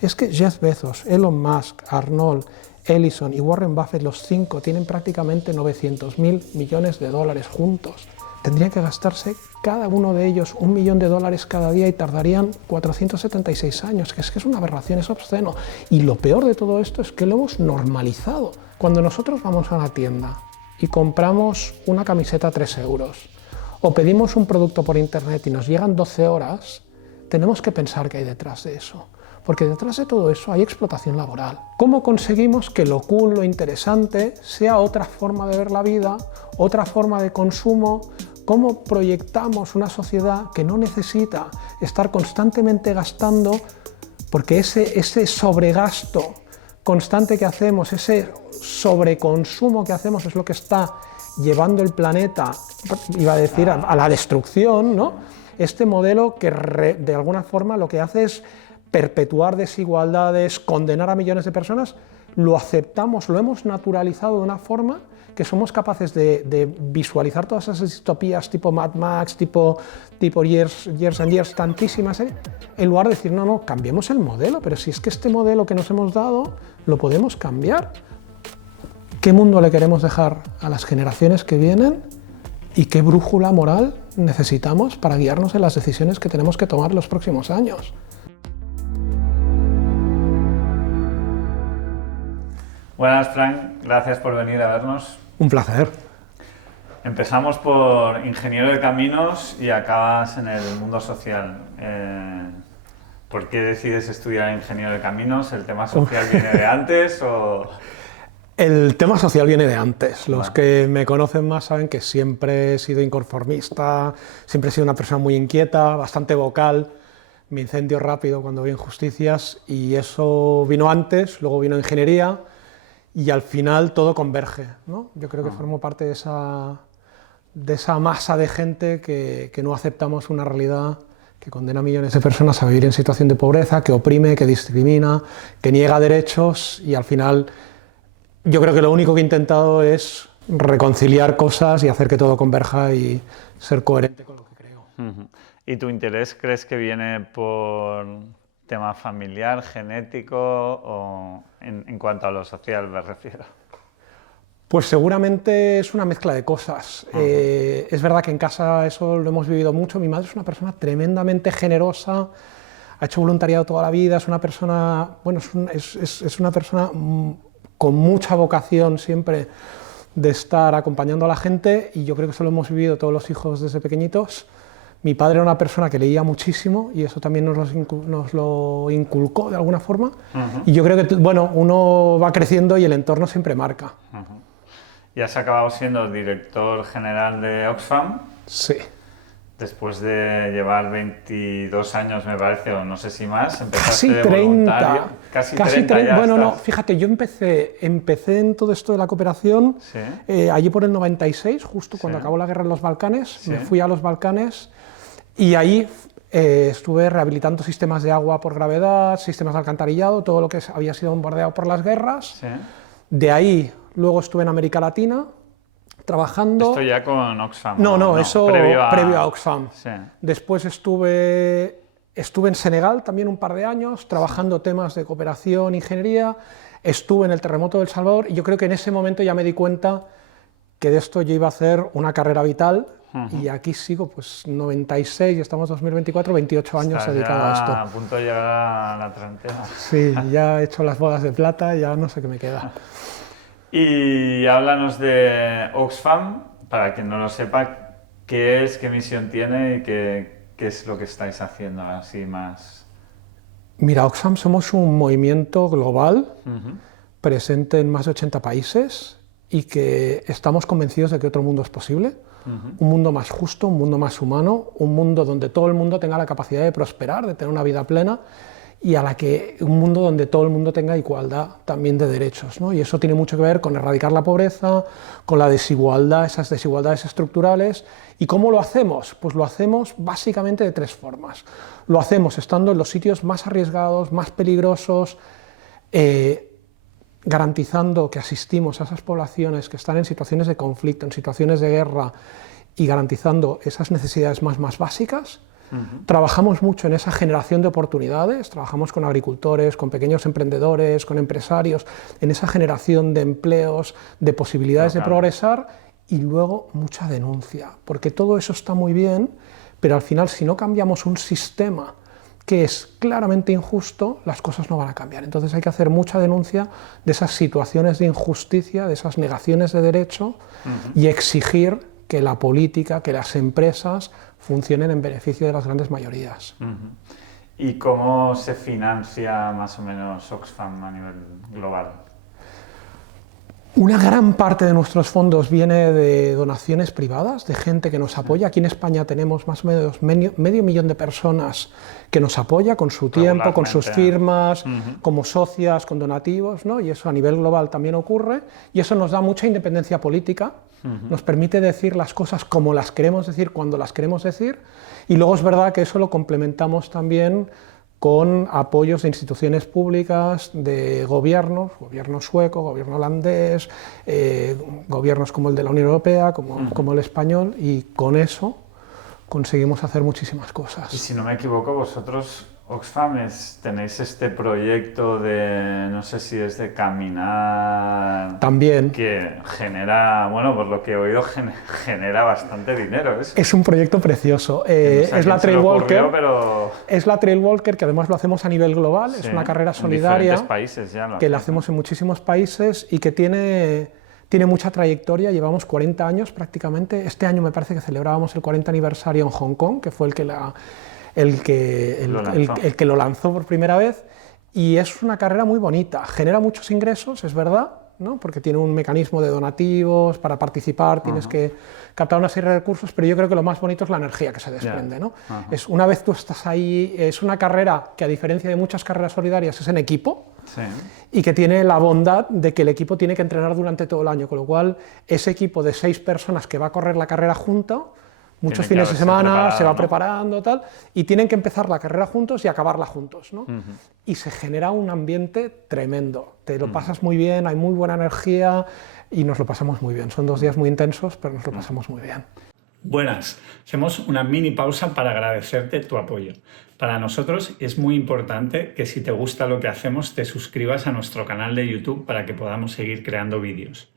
Es que Jeff Bezos, Elon Musk, Arnold, Ellison y Warren Buffett, los 5, tienen prácticamente 900.000 millones de dólares juntos. Tendrían que gastarse cada uno de ellos $1 millón cada día y tardarían 476 años, que es una aberración, es obsceno. Y lo peor de todo esto es que lo hemos normalizado. Cuando nosotros vamos a una tienda y compramos una camiseta a 3 euros, o pedimos un producto por internet y nos llegan 12 horas, tenemos que pensar qué hay detrás de eso. Porque detrás de todo eso hay explotación laboral. ¿Cómo conseguimos que lo cool, lo interesante, sea otra forma de ver la vida, otra forma de consumo? ¿Cómo proyectamos una sociedad que no necesita estar constantemente gastando? Porque ese sobregasto constante que hacemos, ese sobreconsumo que hacemos es lo que está llevando el planeta, iba a decir, a la destrucción, ¿no? Este modelo que de alguna forma lo que hace es perpetuar desigualdades, condenar a millones de personas, lo aceptamos, lo hemos naturalizado de una forma que somos capaces de visualizar todas esas distopías tipo Mad Max, tipo Years and Years, tantísimas, en lugar de decir, no, cambiemos el modelo, pero si es que este modelo que nos hemos dado lo podemos cambiar. ¿Qué mundo le queremos dejar a las generaciones que vienen y qué brújula moral necesitamos para guiarnos en las decisiones que tenemos que tomar los próximos años? Buenas, Frank, gracias por venir a vernos. Un placer. Empezamos por ingeniero de caminos y acabas en el mundo social. ¿Por qué decides estudiar ingeniero de caminos? ¿El tema social viene de antes o...? El tema social viene de antes. Los que me conocen más saben que siempre he sido inconformista, siempre he sido una persona muy inquieta, bastante vocal, me incendio rápido cuando veo injusticias y eso vino antes, luego vino ingeniería y al final todo converge, ¿no? Yo creo que formo parte de esa masa de gente que no aceptamos una realidad que condena a millones de personas a vivir en situación de pobreza, que oprime, que discrimina, que niega derechos y al final yo creo que lo único que he intentado es reconciliar cosas y hacer que todo converja y ser coherente con lo que creo. ¿Y tu interés crees que viene por tema familiar, genético o en cuanto a lo social me refiero? Pues seguramente es una mezcla de cosas. Es verdad que en casa eso lo hemos vivido mucho. Mi madre es una persona tremendamente generosa, ha hecho voluntariado toda la vida, es una persona, bueno, es una persona con mucha vocación siempre de estar acompañando a la gente y yo creo que eso lo hemos vivido todos los hijos desde pequeñitos. Mi padre era una persona que leía muchísimo y eso también nos lo inculcó de alguna forma. Y yo creo que bueno, uno va creciendo y el entorno siempre marca. ¿Y has acabado siendo director general de Oxfam? Sí. Después de llevar 22 años, me parece, o no sé si más, empezaste casi 30. Voluntario. Casi 30 ya bueno, estás. no, fíjate, yo empecé en todo esto de la cooperación allí por el 96, justo cuando acabó la guerra en los Balcanes. Me fui a los Balcanes y ahí estuve rehabilitando sistemas de agua por gravedad, sistemas de alcantarillado, todo lo que había sido bombardeado por las guerras. De ahí luego estuve en América Latina, trabajando... ¿Esto ya con Oxfam? No, eso previo a Oxfam. Sí. Después estuve en Senegal también un par de años, trabajando temas de cooperación, ingeniería. Estuve en el terremoto de El Salvador y yo creo que en ese momento ya me di cuenta que de esto yo iba a hacer una carrera vital. Y aquí sigo, pues 96, y estamos 2024, 28 años dedicado a esto. A punto de llegar a la treintena. Sí, ya he hecho las bodas de plata, ya no sé qué me queda. Y háblanos de Oxfam, para quien no lo sepa, qué es, qué misión tiene y qué es lo que estáis haciendo así más. Mira, Oxfam somos un movimiento global presente en más de 80 países y que estamos convencidos de que otro mundo es posible. Un mundo más justo, un mundo más humano, un mundo donde todo el mundo tenga la capacidad de prosperar, de tener una vida plena y un mundo donde todo el mundo tenga igualdad también de derechos, ¿no? Y eso tiene mucho que ver con erradicar la pobreza, con la desigualdad, esas desigualdades estructurales. ¿Y cómo lo hacemos? Pues lo hacemos básicamente de 3 formas. Lo hacemos estando en los sitios más arriesgados, más peligrosos, garantizando que asistimos a esas poblaciones que están en situaciones de conflicto, en situaciones de guerra y garantizando esas necesidades más básicas. Trabajamos mucho en esa generación de oportunidades, trabajamos con agricultores, con pequeños emprendedores, con empresarios, en esa generación de empleos, de posibilidades de progresar, y luego mucha denuncia, porque todo eso está muy bien, pero al final si no cambiamos un sistema que es claramente injusto, las cosas no van a cambiar. Entonces hay que hacer mucha denuncia de esas situaciones de injusticia, de esas negaciones de derecho, y exigir que la política, que las empresas funcionen en beneficio de las grandes mayorías. ¿Y cómo se financia más o menos Oxfam a nivel global? Una gran parte de nuestros fondos viene de donaciones privadas, de gente que nos apoya. Aquí en España tenemos más o menos medio millón de personas que nos apoya con su tiempo, con sus firmas, como socias, con donativos, ¿no? Y eso a nivel global también ocurre, y eso nos da mucha independencia política, nos permite decir las cosas como las queremos decir, cuando las queremos decir, y luego es verdad que eso lo complementamos también con apoyos de instituciones públicas, de gobiernos, gobierno sueco, gobierno holandés, gobiernos como el de la Unión Europea, como el español, y con eso conseguimos hacer muchísimas cosas. Y si no me equivoco, vosotros, Oxfam, tenéis este proyecto de, no sé si es de caminar... También. Que genera, bueno, por lo que he oído, genera bastante dinero. Es un proyecto precioso. Es la Trail Walker. Pero... Es la Trail Walker, que además lo hacemos a nivel global. Sí, es una carrera solidaria. En países ya que la hacemos en muchísimos países y que tiene mucha trayectoria. Llevamos 40 años prácticamente. Este año me parece que celebrábamos el 40 aniversario en Hong Kong, que fue el que lo lanzó por primera vez, y es una carrera muy bonita, genera muchos ingresos, es verdad, ¿no? Porque tiene un mecanismo de donativos, para participar tienes que captar una serie de recursos, pero yo creo que lo más bonito es la energía que se desprende, ¿no? Una vez tú estás ahí, es una carrera que, a diferencia de muchas carreras solidarias, es en equipo, y que tiene la bondad de que el equipo tiene que entrenar durante todo el año, con lo cual ese equipo de 6 personas que va a correr la carrera junto, muchos fines de semana, se va preparando, tal, y tienen que empezar la carrera juntos y acabarla juntos, ¿no? Y se genera un ambiente tremendo, te lo pasas muy bien, hay muy buena energía y nos lo pasamos muy bien. Son 2 días muy intensos, pero nos lo pasamos muy bien. Buenas, hacemos una mini pausa para agradecerte tu apoyo. Para nosotros es muy importante que, si te gusta lo que hacemos, te suscribas a nuestro canal de YouTube para que podamos seguir creando vídeos.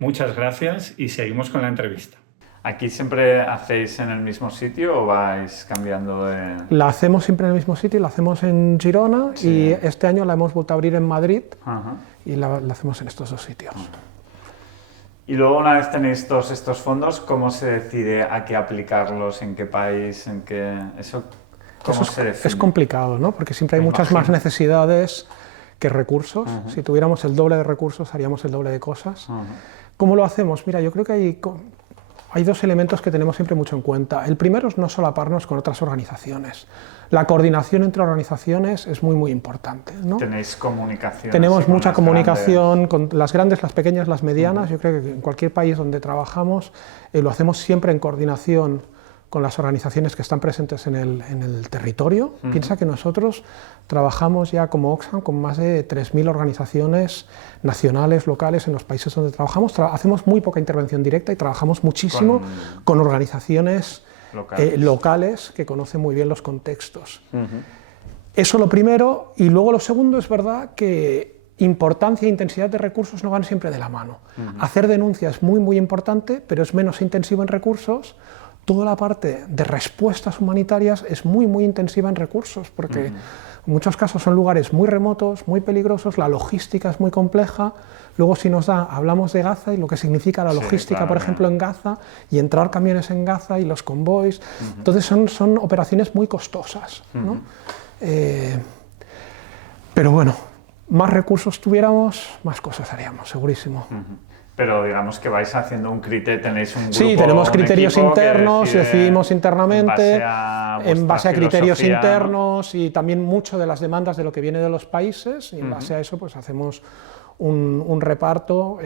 Muchas gracias y seguimos con la entrevista. ¿Aquí siempre hacéis en el mismo sitio o vais cambiando de...? La hacemos siempre en el mismo sitio, la hacemos en Girona, y este año la hemos vuelto a abrir en Madrid, y la hacemos en estos 2 sitios. Y luego, una vez tenéis todos estos fondos, ¿cómo se decide a qué aplicarlos, en qué país, en qué...? ¿Cómo se define? Es complicado, ¿no? Porque siempre hay muchas más necesidades que recursos. Si tuviéramos el doble de recursos, haríamos el doble de cosas. ¿Cómo lo hacemos? Mira, yo creo que hay 2 elementos que tenemos siempre mucho en cuenta. El primero es no solaparnos con otras organizaciones. La coordinación entre organizaciones es muy importante, ¿no? ¿Tenéis comunicación? Tenemos mucha comunicación con las grandes, las pequeñas, las medianas. Yo creo que en cualquier país donde trabajamos lo hacemos siempre en coordinación con las organizaciones que están presentes en el territorio. Piensa que nosotros trabajamos ya como Oxfam con más de 3.000 organizaciones nacionales, locales, en los países donde trabajamos. Hacemos muy poca intervención directa y trabajamos muchísimo con organizaciones locales que conocen muy bien los contextos. Eso lo primero, y luego lo segundo, es verdad que importancia e intensidad de recursos no van siempre de la mano. Hacer denuncia es muy importante, pero es menos intensivo en recursos. Toda la parte de respuestas humanitarias es muy intensiva en recursos, porque en muchos casos son lugares muy remotos, muy peligrosos, la logística es muy compleja. Luego, si nos da, hablamos de Gaza y lo que significa la logística, por ejemplo, en Gaza, y entrar camiones en Gaza y los convoys. Entonces son operaciones muy costosas, ¿no? Pero bueno, más recursos tuviéramos, más cosas haríamos, segurísimo. Pero digamos que vais haciendo un criterio, tenéis un grupo, tenemos criterios internos, decidimos internamente en base a criterios internos, y también mucho de las demandas de lo que viene de los países, y en base a eso pues hacemos un reparto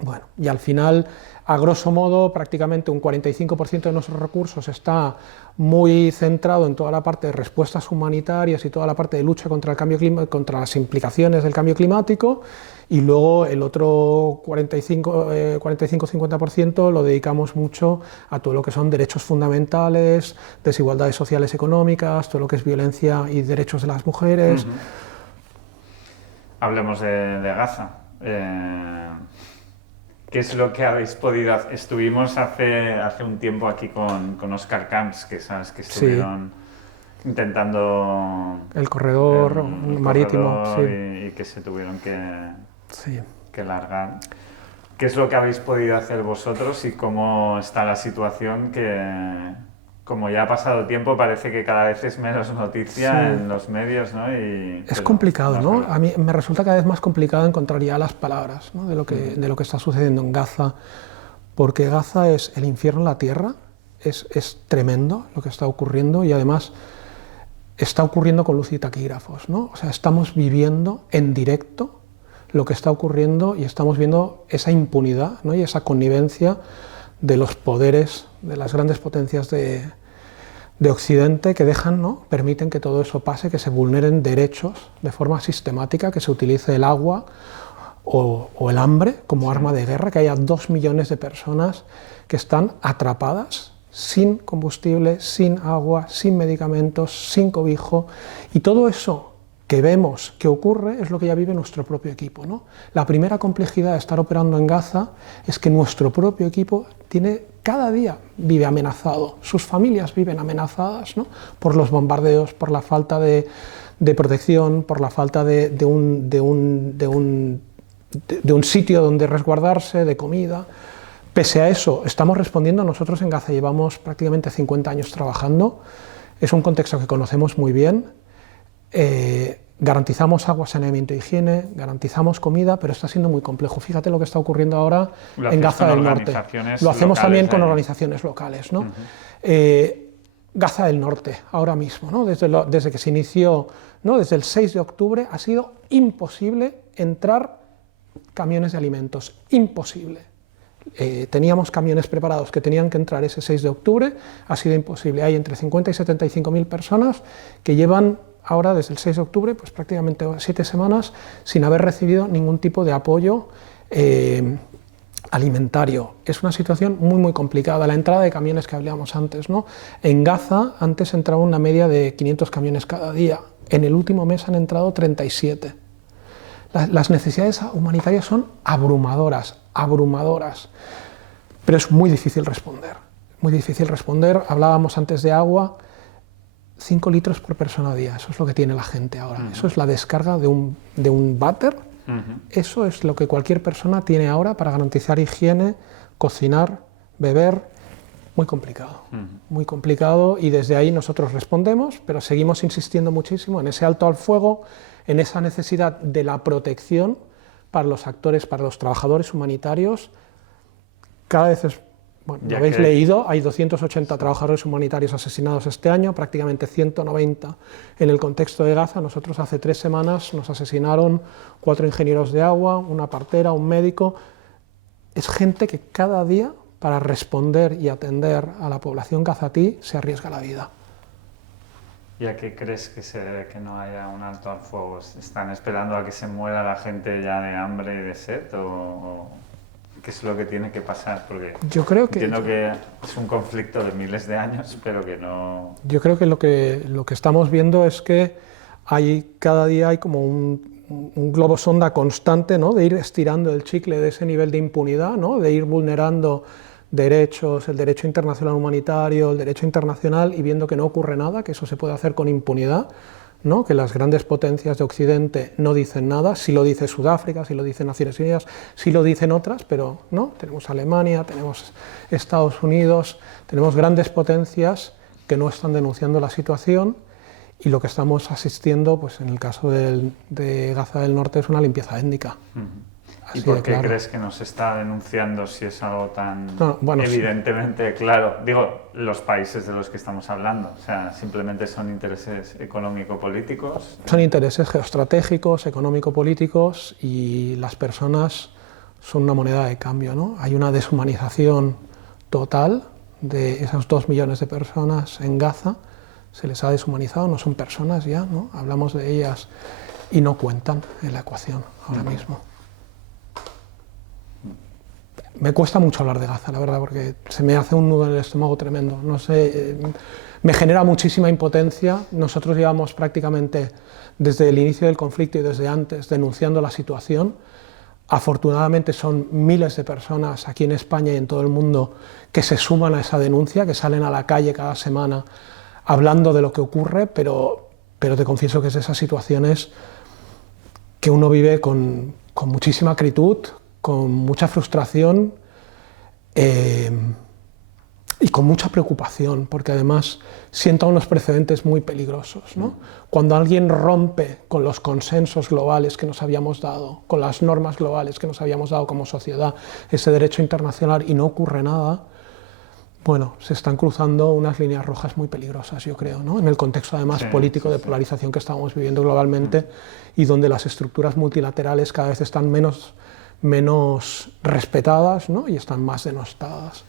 Bueno, y al final, a grosso modo, prácticamente un 45% de nuestros recursos está muy centrado en toda la parte de respuestas humanitarias y toda la parte de lucha contra el cambio contra las implicaciones del cambio climático, y luego el otro 45-50% lo dedicamos mucho a todo lo que son derechos fundamentales, desigualdades sociales económicas, todo lo que es violencia y derechos de las mujeres. Hablemos de Gaza. ¿Qué es lo que habéis podido hacer? Estuvimos hace un tiempo aquí con Oscar Camps, que sabes que estuvieron intentando el corredor marítimo, y que se tuvieron que largar. ¿Qué es lo que habéis podido hacer vosotros y cómo está la situación? Que como ya ha pasado tiempo, parece que cada vez es menos noticia en los medios, ¿no? Es complicado, ¿no? A mí me resulta cada vez más complicado encontrar ya las palabras, ¿no? de lo que está sucediendo en Gaza, porque Gaza es el infierno en la tierra, es tremendo lo que está ocurriendo, y además está ocurriendo con luz y taquígrafos, ¿no? O sea, estamos viviendo en directo lo que está ocurriendo y estamos viendo esa impunidad, ¿no? Y esa connivencia de los poderes, de las grandes potencias de Occidente, que dejan, ¿no? Permiten que todo eso pase, que se vulneren derechos de forma sistemática, que se utilice el agua o el hambre como arma de guerra, que haya 2 millones de personas que están atrapadas sin combustible, sin agua, sin medicamentos, sin cobijo, y todo eso que vemos que ocurre es lo que ya vive nuestro propio equipo, ¿no? La primera complejidad de estar operando en Gaza es que nuestro propio equipo cada día vive amenazado, sus familias viven amenazadas, ¿no? Por los bombardeos, por la falta de protección, por la falta de un sitio donde resguardarse, de comida. Pese a eso, estamos respondiendo. Nosotros en Gaza llevamos prácticamente 50 años trabajando, es un contexto que conocemos muy bien. Garantizamos agua, saneamiento e higiene, garantizamos comida, pero está siendo muy complejo. Fíjate lo que está ocurriendo ahora en Gaza del Norte. Lo hacemos también con organizaciones locales, ¿no? Gaza del Norte, ahora mismo, ¿no? Desde que se inició, ¿no? Desde el 6 de octubre ha sido imposible entrar camiones de alimentos, imposible. Teníamos camiones preparados que tenían que entrar ese 6 de octubre, ha sido imposible. Hay entre 50 y 75.000 personas que llevan ahora, desde el 6 de octubre, pues prácticamente 7 semanas sin haber recibido ningún tipo de apoyo alimentario. Es una situación muy, muy complicada. La entrada de camiones que hablábamos antes, ¿no? En Gaza antes entraba una media de 500 camiones cada día. En el último mes han entrado 37. Las necesidades humanitarias son abrumadoras, abrumadoras. Pero es muy difícil responder. Muy difícil responder. Hablábamos antes de agua. 5 litros por persona a día, eso es lo que tiene la gente ahora. Eso es la descarga de un váter. Eso es lo que cualquier persona tiene ahora para garantizar higiene, cocinar, beber. Muy complicado, muy complicado, y desde ahí nosotros respondemos, pero seguimos insistiendo muchísimo en ese alto al fuego, en esa necesidad de la protección para los actores, para los trabajadores humanitarios. Cada vez es... Bueno, ya habéis leído, hay 280 trabajadores humanitarios asesinados este año, prácticamente 190 en el contexto de Gaza. Nosotros hace 3 semanas nos asesinaron 4 ingenieros de agua, una partera, un médico. Es gente que cada día, para responder y atender a la población gazatí, se arriesga la vida. ¿Y a qué crees que se debe que no haya un alto al fuego? ¿Están esperando a que se muera la gente ya de hambre y de sed? ¿O qué es lo que tiene que pasar? Porque yo creo que entiendo que es un conflicto de miles de años, pero que no... Yo creo que lo que estamos viendo es que cada día hay como un globo sonda constante, ¿no? De ir estirando el chicle de ese nivel de impunidad, ¿no? De ir vulnerando derechos, el derecho internacional humanitario, el derecho internacional, y viendo que no ocurre nada, que eso se puede hacer con impunidad, ¿no? Que las grandes potencias de Occidente no dicen nada. Sí lo dice Sudáfrica, sí lo dicen Naciones Unidas, sí lo dicen otras, pero no. Tenemos Alemania, tenemos Estados Unidos, tenemos grandes potencias que no están denunciando la situación, y lo que estamos asistiendo, pues en el caso de Gaza del Norte, es una limpieza étnica. ¿Y por qué crees que nos está denunciando si es algo tan evidentemente claro? Digo, los países de los que estamos hablando, o sea, simplemente son intereses económico-políticos. Son intereses geoestratégicos, económico-políticos, y las personas son una moneda de cambio, ¿no? Hay una deshumanización total de esos 2 millones de personas en Gaza, se les ha deshumanizado, no son personas ya, ¿no? Hablamos de ellas y no cuentan en la ecuación ahora mismo. Me cuesta mucho hablar de Gaza, la verdad, porque se me hace un nudo en el estómago tremendo. No sé, me genera muchísima impotencia. Nosotros llevamos prácticamente desde el inicio del conflicto y desde antes denunciando la situación. Afortunadamente son miles de personas aquí en España y en todo el mundo que se suman a esa denuncia, que salen a la calle cada semana hablando de lo que ocurre, pero te confieso que es de esas situaciones que uno vive con muchísima acritud, con mucha frustración y con mucha preocupación, porque además sienta unos precedentes muy peligrosos, ¿no? Cuando alguien rompe con los consensos globales que nos habíamos dado, con las normas globales que nos habíamos dado como sociedad, ese derecho internacional, y no ocurre nada, bueno, se están cruzando unas líneas rojas muy peligrosas, yo creo, ¿no? En el contexto además político de polarización que estamos viviendo globalmente y donde las estructuras multilaterales cada vez están menos respetadas, ¿no? Y están más denostadas.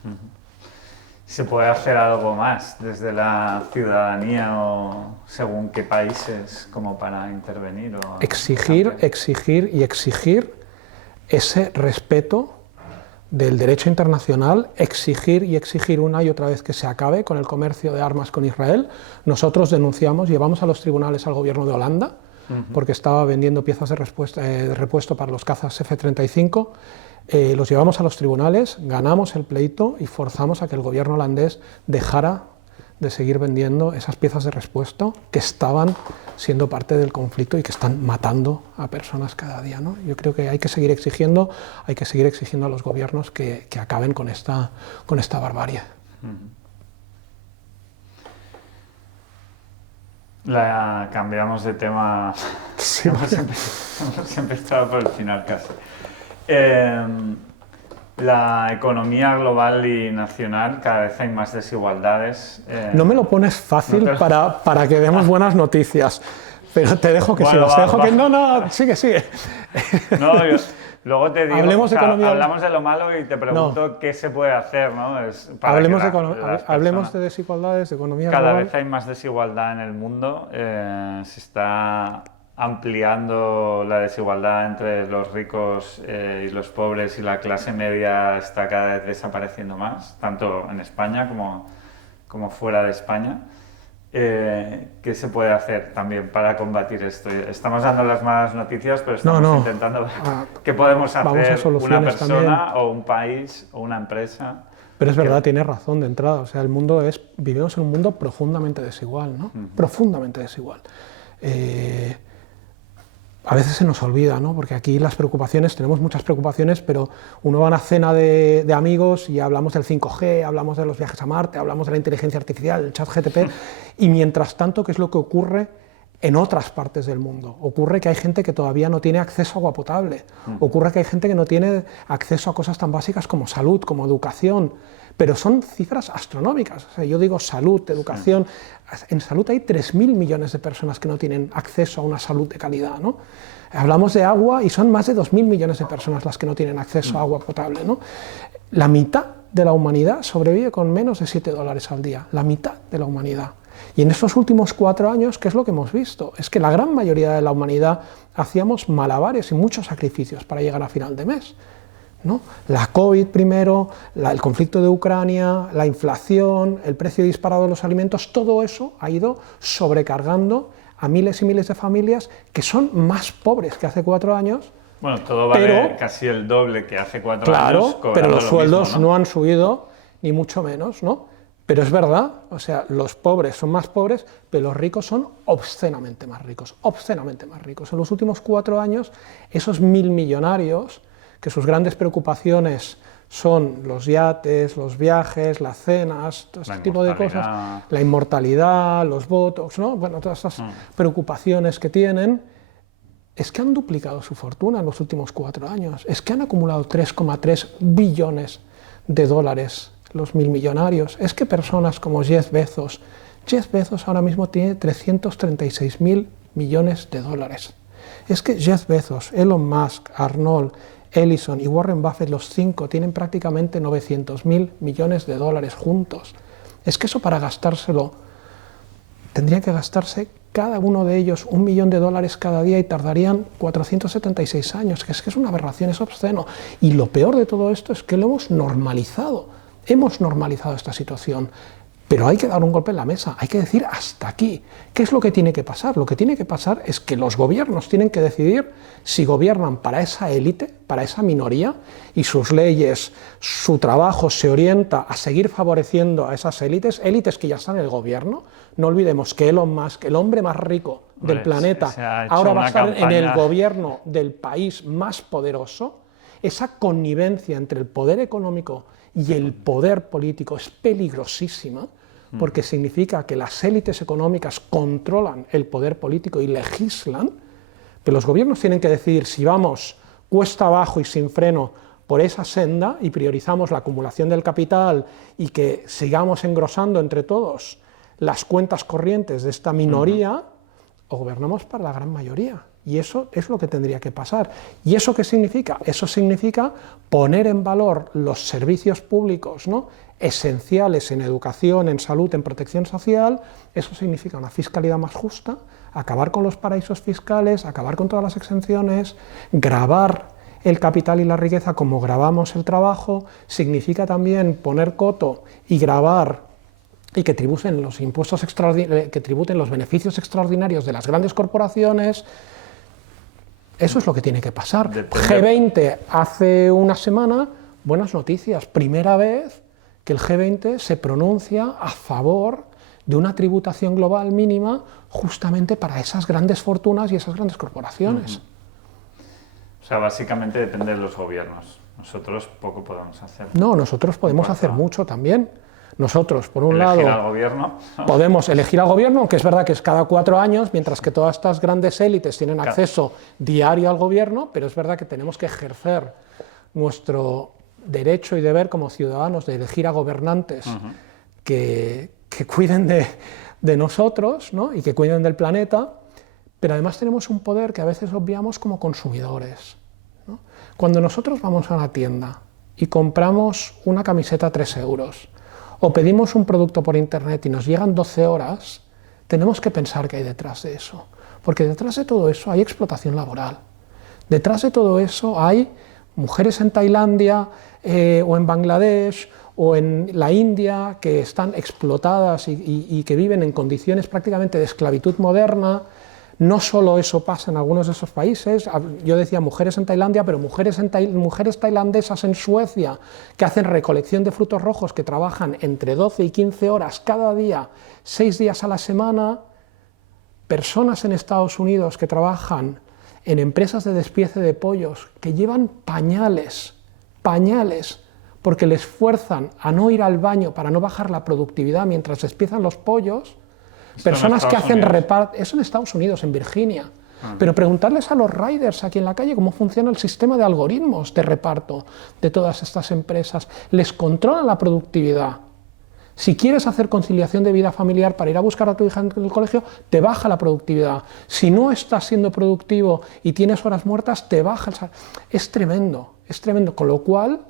¿Se puede hacer algo más desde la ciudadanía o según qué países como para intervenir? O exigir ese respeto del derecho internacional, exigir una y otra vez que se acabe con el comercio de armas con Israel. Nosotros denunciamos, llevamos a los tribunales al gobierno de Holanda, porque estaba vendiendo piezas de repuesto para los cazas F-35, los llevamos a los tribunales, ganamos el pleito y forzamos a que el gobierno holandés dejara de seguir vendiendo esas piezas de repuesto que estaban siendo parte del conflicto y que están matando a personas cada día, ¿no? Yo creo que hay que seguir exigiendo a los gobiernos que acaben con esta barbarie. Cambiamos de tema, Sí. hemos empezado por el final casi. La economía global y nacional, cada vez hay más desigualdades. No me lo pones fácil para que demos buenas noticias, pero te dejo que bueno, sigas. No, sigue. No, luego te digo, hablemos hablamos de lo malo y te pregunto qué se puede hacer, ¿no? Hablemos de desigualdades, de economía cada global. Vez hay más desigualdad en el mundo, se está ampliando la desigualdad entre los ricos y los pobres, y la clase media está cada vez desapareciendo más, tanto en España como fuera de España. ¿Qué se puede hacer también para combatir esto? Estamos dando las malas noticias, pero estamos intentando ver qué podemos hacer una persona o un país o una empresa. Pero es verdad, tienes razón de entrada. O sea, vivimos en un mundo profundamente desigual, ¿no? Profundamente desigual. A veces se nos olvida, ¿no? Porque aquí tenemos muchas preocupaciones, pero uno va a una cena de amigos y hablamos del 5G, hablamos de los viajes a Marte, hablamos de la inteligencia artificial, el ChatGPT, y mientras tanto, ¿qué es lo que ocurre en otras partes del mundo? Ocurre que hay gente que todavía no tiene acceso a agua potable, ocurre que hay gente que no tiene acceso a cosas tan básicas como salud, como educación, pero son cifras astronómicas. O sea, yo digo salud, educación. En salud hay 3.000 millones de personas que no tienen acceso a una salud de calidad, ¿no? Hablamos de agua y son más de 2.000 millones de personas las que no tienen acceso a agua potable, ¿no? La mitad de la humanidad sobrevive con menos de $7 al día, la mitad de la humanidad. Y en estos últimos 4 años, ¿qué es lo que hemos visto? Es que la gran mayoría de la humanidad hacíamos malabares y muchos sacrificios para llegar a final de mes, ¿no? La COVID primero, el conflicto de Ucrania, la inflación, el precio disparado de los alimentos, todo eso ha ido sobrecargando a miles y miles de familias que son más pobres que hace 4 años. Bueno, todo vale casi el doble que hace 4 años. Claro, pero los sueldos no han subido, ni mucho menos, ¿no? Pero es verdad, o sea, los pobres son más pobres, pero los ricos son obscenamente más ricos, obscenamente más ricos. En los últimos 4 años, esos 1.000 millonarios, que sus grandes preocupaciones son los yates, los viajes, las cenas, todo este tipo de cosas, la inmortalidad, los botox, ¿no? Bueno, todas estas preocupaciones que tienen, es que han duplicado su fortuna en los últimos 4 años, es que han acumulado 3,3 billones de dólares los 1.000 millonarios, es que personas como Jeff Bezos ahora mismo tiene 336.000 millones de dólares. Es que Jeff Bezos, Elon Musk, Arnold, Ellison y Warren Buffett, los 5, tienen prácticamente 900.000 millones de dólares juntos. Es que eso para gastárselo, tendrían que gastarse cada uno de ellos $1 millón cada día y tardarían 476 años, que es una aberración, es obsceno. Y lo peor de todo esto es que lo hemos normalizado esta situación. Pero hay que dar un golpe en la mesa, hay que decir hasta aquí. ¿Qué es lo que tiene que pasar? Lo que tiene que pasar es que los gobiernos tienen que decidir si gobiernan para esa élite, para esa minoría, y sus leyes, su trabajo se orienta a seguir favoreciendo a esas élites, élites que ya están en el gobierno. No olvidemos que Elon Musk, el hombre más rico del planeta, ahora va a estar en el gobierno del país más poderoso. Esa connivencia entre el poder económico y el poder político es peligrosísima, porque significa que las élites económicas controlan el poder político y legislan, pero los gobiernos tienen que decidir si vamos cuesta abajo y sin freno por esa senda y priorizamos la acumulación del capital y que sigamos engrosando entre todos las cuentas corrientes de esta minoría, o gobernamos para la gran mayoría. Y eso es lo que tendría que pasar. ¿Y eso qué significa? Eso significa poner en valor los servicios públicos, ¿no?, esenciales en educación, en salud, en protección social. Eso significa una fiscalidad más justa, acabar con los paraísos fiscales, acabar con todas las exenciones, gravar el capital y la riqueza como gravamos el trabajo. Significa también poner coto y gravar y que tributen los impuestos que tributen los beneficios extraordinarios de las grandes corporaciones. Eso es lo que tiene que pasar. G20 hace una semana, buenas noticias, primera vez que el G20 se pronuncia a favor de una tributación global mínima justamente para esas grandes fortunas y esas grandes corporaciones. O sea, básicamente depende de los gobiernos. Nosotros poco podemos hacer. No, nosotros podemos hacer mucho también. Nosotros, por un lado, al gobierno, podemos elegir al gobierno, aunque es verdad que es cada 4 años, mientras que todas estas grandes élites tienen acceso diario al gobierno, pero es verdad que tenemos que ejercer nuestro derecho y deber como ciudadanos de elegir a gobernantes que cuiden de nosotros, ¿no?, y que cuiden del planeta, pero además tenemos un poder que a veces obviamos como consumidores, ¿no? Cuando nosotros vamos a una tienda y compramos una camiseta a 3 euros, o pedimos un producto por internet y nos llegan 12 horas, tenemos que pensar qué hay detrás de eso. Porque detrás de todo eso hay explotación laboral. Detrás de todo eso hay mujeres en Tailandia o en Bangladesh o en la India que están explotadas y que viven en condiciones prácticamente de esclavitud moderna. No solo eso pasa en algunos de esos países, yo decía mujeres en Tailandia, pero mujeres tailandesas en Suecia que hacen recolección de frutos rojos, que trabajan entre 12 y 15 horas cada día, 6 días a la semana, personas en Estados Unidos que trabajan en empresas de despiece de pollos, que llevan pañales, porque les fuerzan a no ir al baño para no bajar la productividad mientras despiezan los pollos. Personas que hacen reparto, eso en Estados Unidos, en Virginia. Pero preguntarles a los riders aquí en la calle cómo funciona el sistema de algoritmos de reparto de todas estas empresas. Les controlan la productividad. Si quieres hacer conciliación de vida familiar para ir a buscar a tu hija en el colegio, te baja la productividad. Si no estás siendo productivo y tienes horas muertas, te baja el salario. Es tremendo, con lo cual,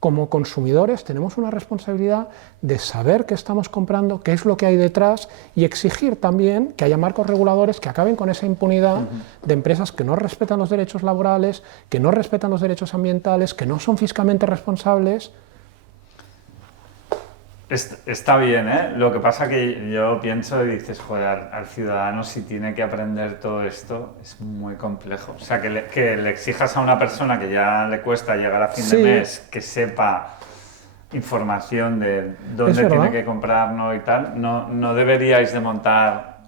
como consumidores tenemos una responsabilidad de saber qué estamos comprando, qué es lo que hay detrás y exigir también que haya marcos reguladores que acaben con esa impunidad de empresas que no respetan los derechos laborales, que no respetan los derechos ambientales, que no son fiscalmente responsables. Está bien, ¿eh? Lo que pasa que yo pienso y dices, joder, al ciudadano si tiene que aprender todo esto es muy complejo. O sea, que le exijas a una persona que ya le cuesta llegar a fin de mes, que sepa información de dónde tiene que comprar, ¿no?, y tal, no deberíais de montar,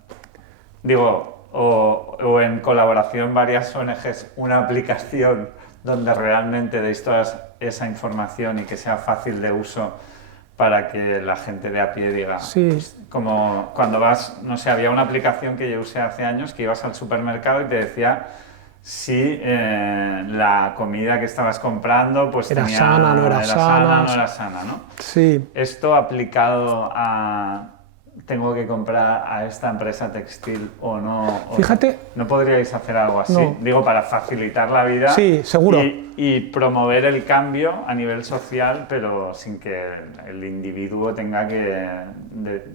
digo, o en colaboración varias ONGs, una aplicación donde realmente deis toda esa información y que sea fácil de uso, para que la gente de a pie diga, como cuando vas, no sé, había una aplicación que yo usé hace años que ibas al supermercado y te decía si la comida que estabas comprando pues era sana, no era sana, ¿no? Sí. Esto aplicado a tengo que comprar a esta empresa textil o no. Fíjate. ¿No podríais hacer algo así? No. Digo, para facilitar la vida. Sí, seguro. Y promover el cambio a nivel social, pero sin que el individuo tenga que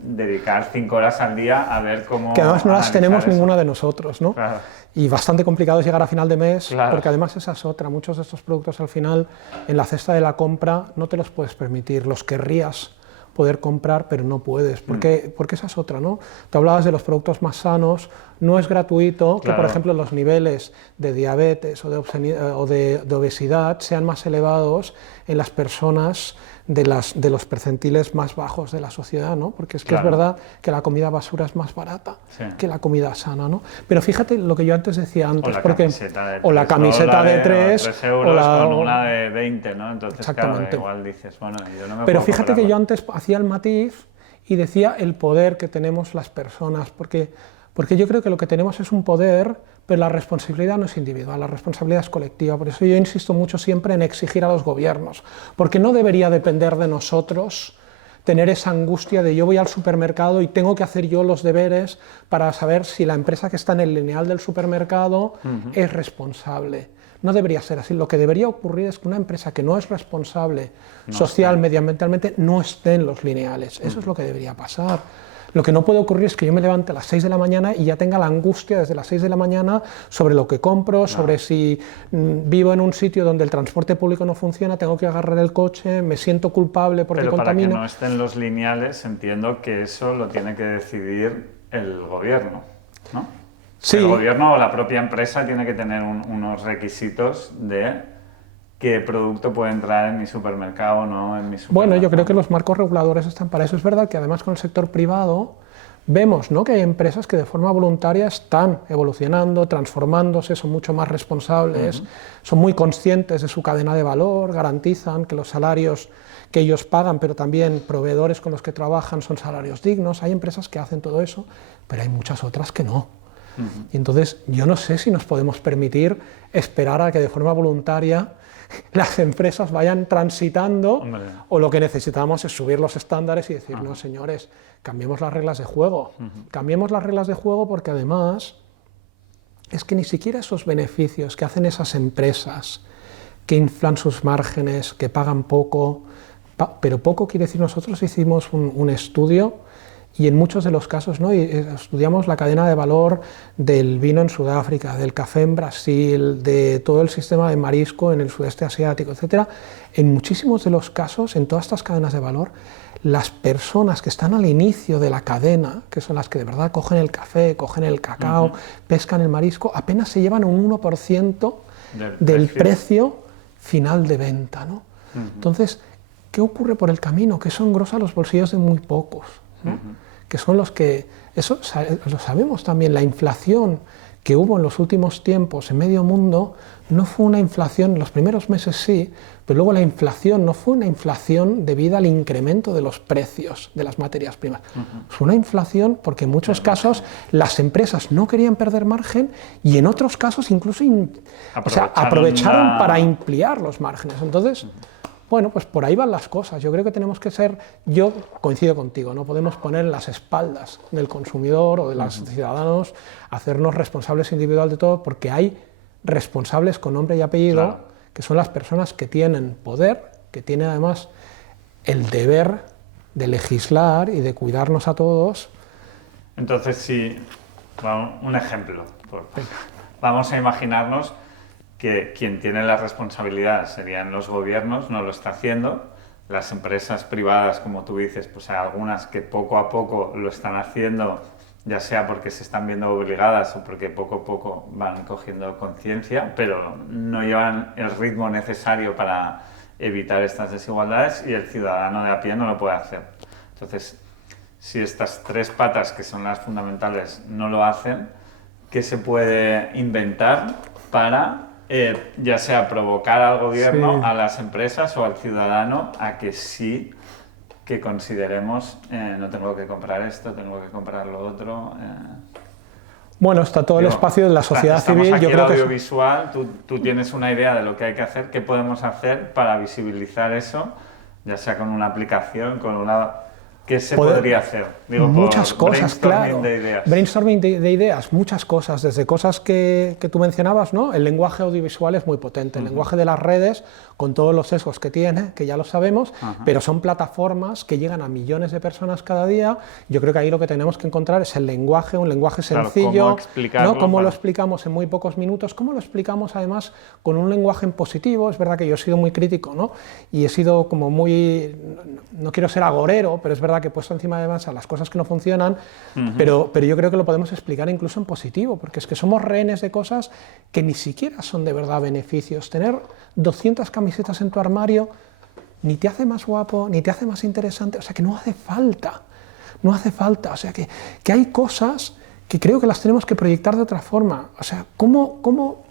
dedicar 5 horas al día a ver cómo. Que además no las tenemos eso. ninguna de nosotros, ¿no? Claro. Y bastante complicado es llegar a final de mes, Claro. porque además esa es otra. Muchos de estos productos al final, en la cesta de la compra, no te los puedes permitir. Los querrías poder comprar, pero no puedes, porque esa es otra, ¿no? Tú hablabas de los productos más sanos, no es gratuito que, por ejemplo, los niveles de diabetes o de obesidad sean más elevados en las personas de los percentiles más bajos de la sociedad, ¿no? Porque es que es verdad que la comida basura es más barata que la comida sana, ¿no? Pero fíjate lo que yo antes decía antes, o la camiseta de 3 euros o la, con una de 20, ¿no? Entonces, claro, igual dices, bueno, yo no me Pero puedo fíjate comprarlo. que yo antes hacía el matiz y decía el poder que tenemos las personas, porque yo creo que lo que tenemos es un poder, pero la responsabilidad no es individual, la responsabilidad es colectiva. Por eso yo insisto mucho siempre en exigir a los gobiernos, porque no debería depender de nosotros tener esa angustia de yo voy al supermercado y tengo que hacer yo los deberes para saber si la empresa que está en el lineal del supermercado es responsable. No debería ser así. Lo que debería ocurrir es que una empresa que no es responsable social, medioambientalmente, no esté en los lineales. Eso es lo que debería pasar. Lo que no puede ocurrir es que yo me levante a las 6 de la mañana y ya tenga la angustia desde las 6 de la mañana sobre lo que compro, sobre si vivo en un sitio donde el transporte público no funciona, tengo que agarrar el coche, me siento culpable porque contamino. Pero para que no estén los lineales, entiendo que eso lo tiene que decidir el gobierno, ¿no? Sí. El gobierno o la propia empresa tiene que tener unos requisitos de qué producto puede entrar en mi supermercado o no en mi supermercado. Bueno, yo creo que los marcos reguladores están para eso. Es verdad que además con el sector privado vemos, ¿no?, que hay empresas que de forma voluntaria están evolucionando, transformándose, son mucho más responsables, son muy conscientes de su cadena de valor, garantizan que los salarios que ellos pagan, pero también proveedores con los que trabajan son salarios dignos. Hay empresas que hacen todo eso, pero hay muchas otras que no. Y entonces yo no sé si nos podemos permitir esperar a que de forma voluntaria las empresas vayan transitando, o lo que necesitamos es subir los estándares y decir, no señores, cambiemos las reglas de juego. Cambiemos las reglas de juego porque además es que ni siquiera esos beneficios que hacen esas empresas, que inflan sus márgenes, que pagan poco, pero poco quiere decir, nosotros hicimos un estudio y en muchos de los casos, ¿no?, estudiamos la cadena de valor del vino en Sudáfrica, del café en Brasil, de todo el sistema de marisco en el sudeste asiático, etc. En muchísimos de los casos, en todas estas cadenas de valor, las personas que están al inicio de la cadena, que son las que de verdad cogen el café, cogen el cacao, pescan el marisco, apenas se llevan un 1% del precio final de venta, ¿no? Entonces, ¿qué ocurre por el camino? Que eso engrosa los bolsillos de muy pocos, ¿no? Que son los que, eso lo sabemos también, la inflación que hubo en los últimos tiempos en medio mundo no fue una inflación, en los primeros meses sí, pero luego la inflación no fue una inflación debida al incremento de los precios de las materias primas. Fue una inflación porque en muchos casos las empresas no querían perder margen y en otros casos incluso aprovecharon para ampliar los márgenes. Entonces, bueno, pues por ahí van las cosas. Yo creo que tenemos que ser, yo coincido contigo, no podemos poner en las espaldas del consumidor o de los ciudadanos, hacernos responsables individual de todo, porque hay responsables con nombre y apellido, que son las personas que tienen poder, que tienen además el deber de legislar y de cuidarnos a todos. Entonces, sí, un ejemplo. Vamos a imaginarnos que quien tiene la responsabilidad serían los gobiernos, no lo está haciendo. Las empresas privadas, como tú dices, pues hay algunas que poco a poco lo están haciendo, ya sea porque se están viendo obligadas o porque poco a poco van cogiendo conciencia, pero no llevan el ritmo necesario para evitar estas desigualdades y el ciudadano de a pie no lo puede hacer. Entonces, si estas 3 patas, que son las fundamentales, no lo hacen, ¿qué se puede inventar para ya sea provocar al gobierno, a las empresas o al ciudadano a que sí que consideremos no tengo que comprar esto, tengo que comprar lo otro? Bueno, está todo el espacio de la sociedad civil. Aquí yo creo que audiovisual, tú tienes una idea de lo que hay que hacer, qué podemos hacer para visibilizar eso, ya sea con una aplicación, con una... ¿Qué se podría hacer? Digo, muchas por cosas, brainstorming claro. de ideas. Brainstorming de ideas, muchas cosas, desde cosas que tú mencionabas, ¿no? El lenguaje audiovisual es muy potente, el lenguaje de las redes, con todos los sesgos que tiene, que ya lo sabemos, pero son plataformas que llegan a millones de personas cada día. Yo creo que ahí lo que tenemos que encontrar es el lenguaje, un lenguaje sencillo, claro, cómo explicarlo, ¿no? Cómo lo explicamos en muy pocos minutos, cómo lo explicamos además con un lenguaje en positivo. Es verdad que yo he sido muy crítico, ¿no? Y he sido como muy, no quiero ser agorero, pero es verdad que he puesto encima de mesa las cosas que no funcionan, pero yo creo que lo podemos explicar incluso en positivo, porque es que somos rehenes de cosas que ni siquiera son de verdad beneficios. Tener 200 camisetas en tu armario ni te hace más guapo, ni te hace más interesante, o sea que no hace falta, no hace falta, o sea que hay cosas que creo que las tenemos que proyectar de otra forma. O sea, ¿cómo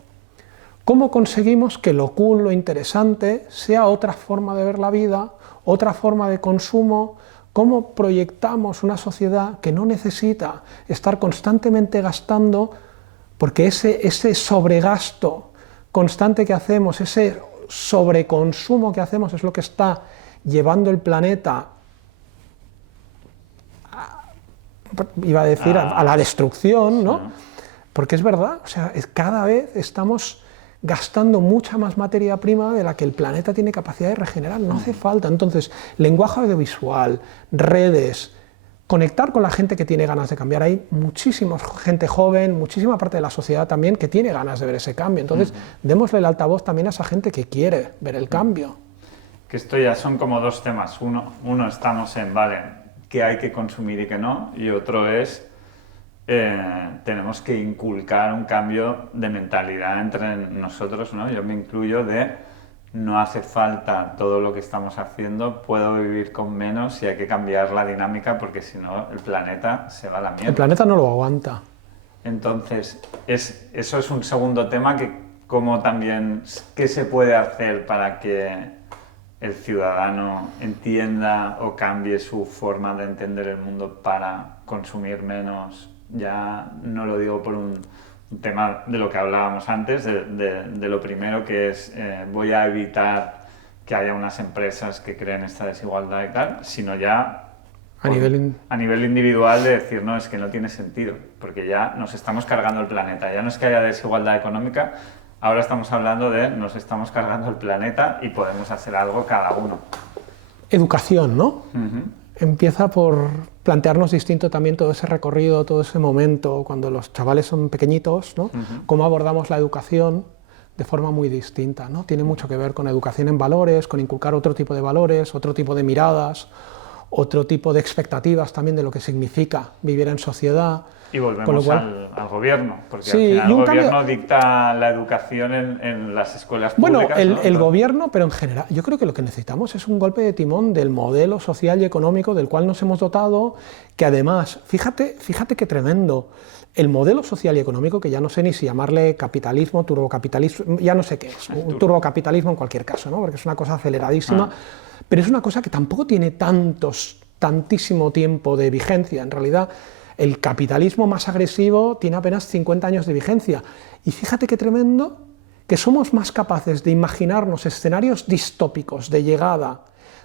conseguimos que lo cool, lo interesante, sea otra forma de ver la vida, otra forma de consumo? ¿Cómo proyectamos una sociedad que no necesita estar constantemente gastando, porque ese sobregasto constante que hacemos, ese sobreconsumo que hacemos es lo que está llevando el planeta a la destrucción, ¿no? Porque es verdad, o sea, cada vez estamos gastando mucha más materia prima de la que el planeta tiene capacidad de regenerar, no hace falta. Entonces, lenguaje audiovisual, redes, conectar con la gente que tiene ganas de cambiar. Hay muchísima gente joven, muchísima parte de la sociedad también que tiene ganas de ver ese cambio. Entonces, démosle el altavoz también a esa gente que quiere ver el cambio. Que esto ya son como dos temas. Uno estamos en, vale, qué hay que consumir y qué no, y otro es, tenemos que inculcar un cambio de mentalidad entre nosotros, ¿no? Yo me incluyo de, no hace falta todo lo que estamos haciendo, puedo vivir con menos y hay que cambiar la dinámica porque si no el planeta se va a la mierda. El planeta no lo aguanta. Entonces, eso es un segundo tema que como también, ¿qué se puede hacer para que el ciudadano entienda o cambie su forma de entender el mundo para consumir menos? Ya no lo digo por un tema de lo que hablábamos antes, de lo primero que es voy a evitar que haya unas empresas que creen esta desigualdad y tal, sino ya a nivel individual de decir, no, es que no tiene sentido, porque ya nos estamos cargando el planeta, ya no es que haya desigualdad económica, ahora estamos hablando de nos estamos cargando el planeta y podemos hacer algo cada uno. Educación, ¿no? Empieza por plantearnos distinto también todo ese recorrido, todo ese momento, cuando los chavales son pequeñitos, ¿no? Cómo abordamos la educación de forma muy distinta, ¿no? Tiene mucho que ver con educación en valores, con inculcar otro tipo de valores, otro tipo de miradas, otro tipo de expectativas también de lo que significa vivir en sociedad. Y volvemos al gobierno, porque sí, al final el gobierno dicta la educación en las escuelas públicas. Bueno, el ¿no? gobierno, pero en general, yo creo que lo que necesitamos es un golpe de timón del modelo social y económico del cual nos hemos dotado, que además, fíjate qué tremendo, el modelo social y económico, que ya no sé ni si llamarle capitalismo, turbocapitalismo, ya no sé qué es, un turbocapitalismo en cualquier caso, ¿no? Porque es una cosa aceleradísima, pero es una cosa que tampoco tiene tantísimo tiempo de vigencia, en realidad. El capitalismo más agresivo tiene apenas 50 años de vigencia. Y fíjate qué tremendo que somos más capaces de imaginarnos escenarios distópicos de llegada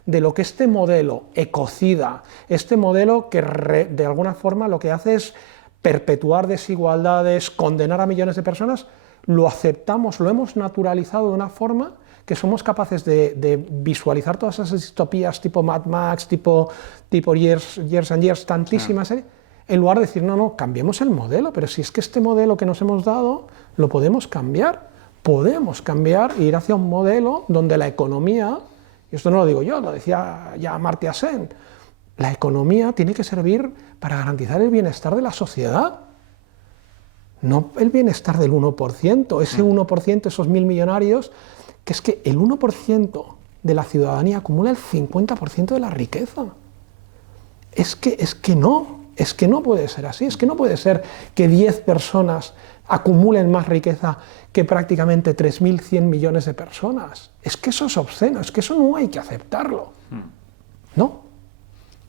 de lo que este modelo ecocida, este modelo que de alguna forma lo que hace es perpetuar desigualdades, condenar a millones de personas, lo aceptamos, lo hemos naturalizado de una forma que somos capaces de visualizar todas esas distopías tipo Mad Max, tipo Years and Years, tantísimas, en lugar de decir, no, cambiemos el modelo, pero si es que este modelo que nos hemos dado lo podemos cambiar e ir hacia un modelo donde la economía, y esto no lo digo yo, lo decía ya Amartya Sen, la economía tiene que servir para garantizar el bienestar de la sociedad, no el bienestar del 1%, ese 1%, esos 1.000 millonarios, que es que el 1% de la ciudadanía acumula el 50% de la riqueza. Es que no puede ser así, es que no puede ser que 10 personas acumulen más riqueza que prácticamente 3.100 millones de personas. Es que eso es obsceno, es que eso no hay que aceptarlo, ¿no?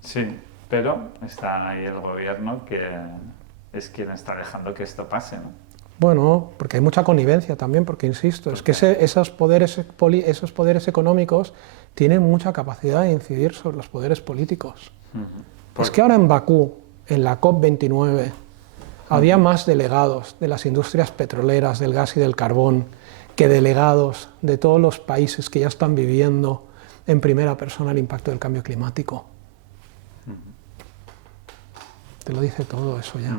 Sí, pero está ahí el gobierno que es quien está dejando que esto pase, ¿no? Bueno, porque hay mucha connivencia también, porque insisto, es que esos poderes económicos tienen mucha capacidad de incidir sobre los poderes políticos. Es que ahora en Bakú, en la COP29, había más delegados de las industrias petroleras, del gas y del carbón, que delegados de todos los países que ya están viviendo en primera persona el impacto del cambio climático. Te lo dice todo eso ya.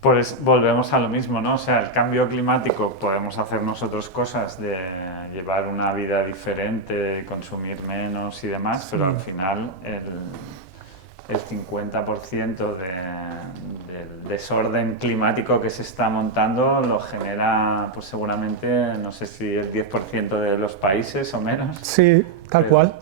Pues volvemos a lo mismo, ¿no? O sea, el cambio climático, podemos hacer nosotros cosas de llevar una vida diferente, consumir menos y demás, pero al final el 50% del desorden climático que se está montando lo genera, pues seguramente, no sé si el 10% de los países o menos. Sí, tal cual.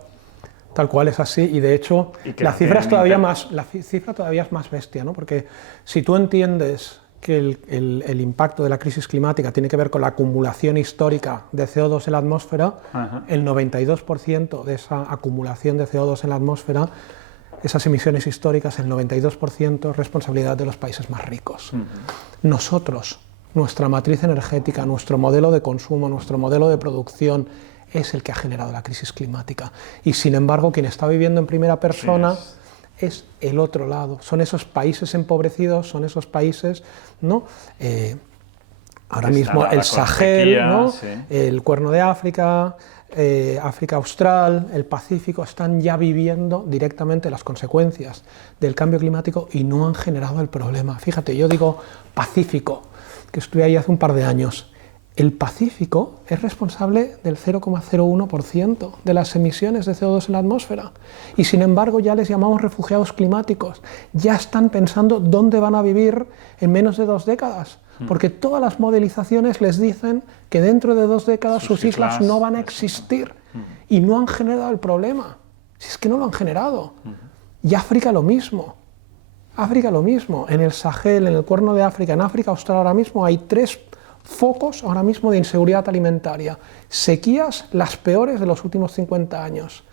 Tal cual es así, y de hecho la cifra todavía es más bestia, ¿no? Porque si tú entiendes que el impacto de la crisis climática tiene que ver con la acumulación histórica de CO2 en la atmósfera, el 92% de esa acumulación de CO2 en la atmósfera, esas emisiones históricas, el 92% es responsabilidad de los países más ricos. Nosotros, nuestra matriz energética, nuestro modelo de consumo, nuestro modelo de producción, es el que ha generado la crisis climática. Y sin embargo, quien está viviendo en primera persona es el otro lado. Son esos países empobrecidos, son esos países, ¿no? Ahora mismo el Sahel, ¿no? El Cuerno de África, África Austral, el Pacífico, están ya viviendo directamente las consecuencias del cambio climático y no han generado el problema. Fíjate, yo digo Pacífico, que estuve ahí hace un par de años. El Pacífico es responsable del 0,01% de las emisiones de CO2 en la atmósfera y sin embargo ya les llamamos refugiados climáticos. Ya están pensando dónde van a vivir en menos de 2 décadas, porque todas las modelizaciones les dicen que dentro de 2 décadas sus islas no van a existir y no han generado el problema. Si es que no lo han generado. Y África lo mismo. África lo mismo. En el Sahel, en el Cuerno de África, en África Austral ahora mismo hay 3 focos ahora mismo de inseguridad alimentaria, sequías las peores de los últimos 50 años,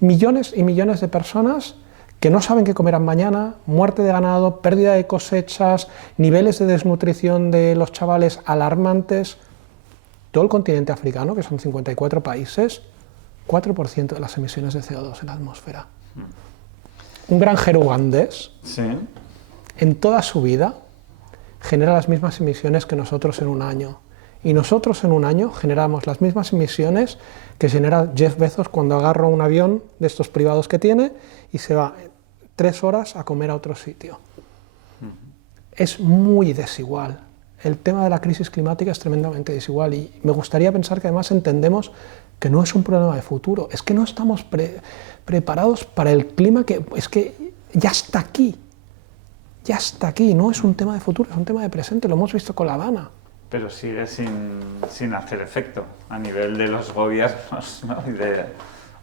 millones y millones de personas que no saben qué comerán mañana, muerte de ganado, pérdida de cosechas, niveles de desnutrición de los chavales alarmantes. Todo el continente africano, que son 54 países, 4% de las emisiones de CO2 en la atmósfera. Un granjero ugandés, en toda su vida, genera las mismas emisiones que nosotros en un año. Y nosotros en un año generamos las mismas emisiones que genera Jeff Bezos cuando agarra un avión de estos privados que tiene y se va 3 horas a comer a otro sitio. Es muy desigual. El tema de la crisis climática es tremendamente desigual y me gustaría pensar que además entendemos que no es un problema de futuro, es que no estamos preparados para el clima que es que ya está aquí. Ya está aquí, no es un tema de futuro, es un tema de presente, lo hemos visto con La Habana. Pero sigue sin hacer efecto a nivel de los gobiernos, ¿no?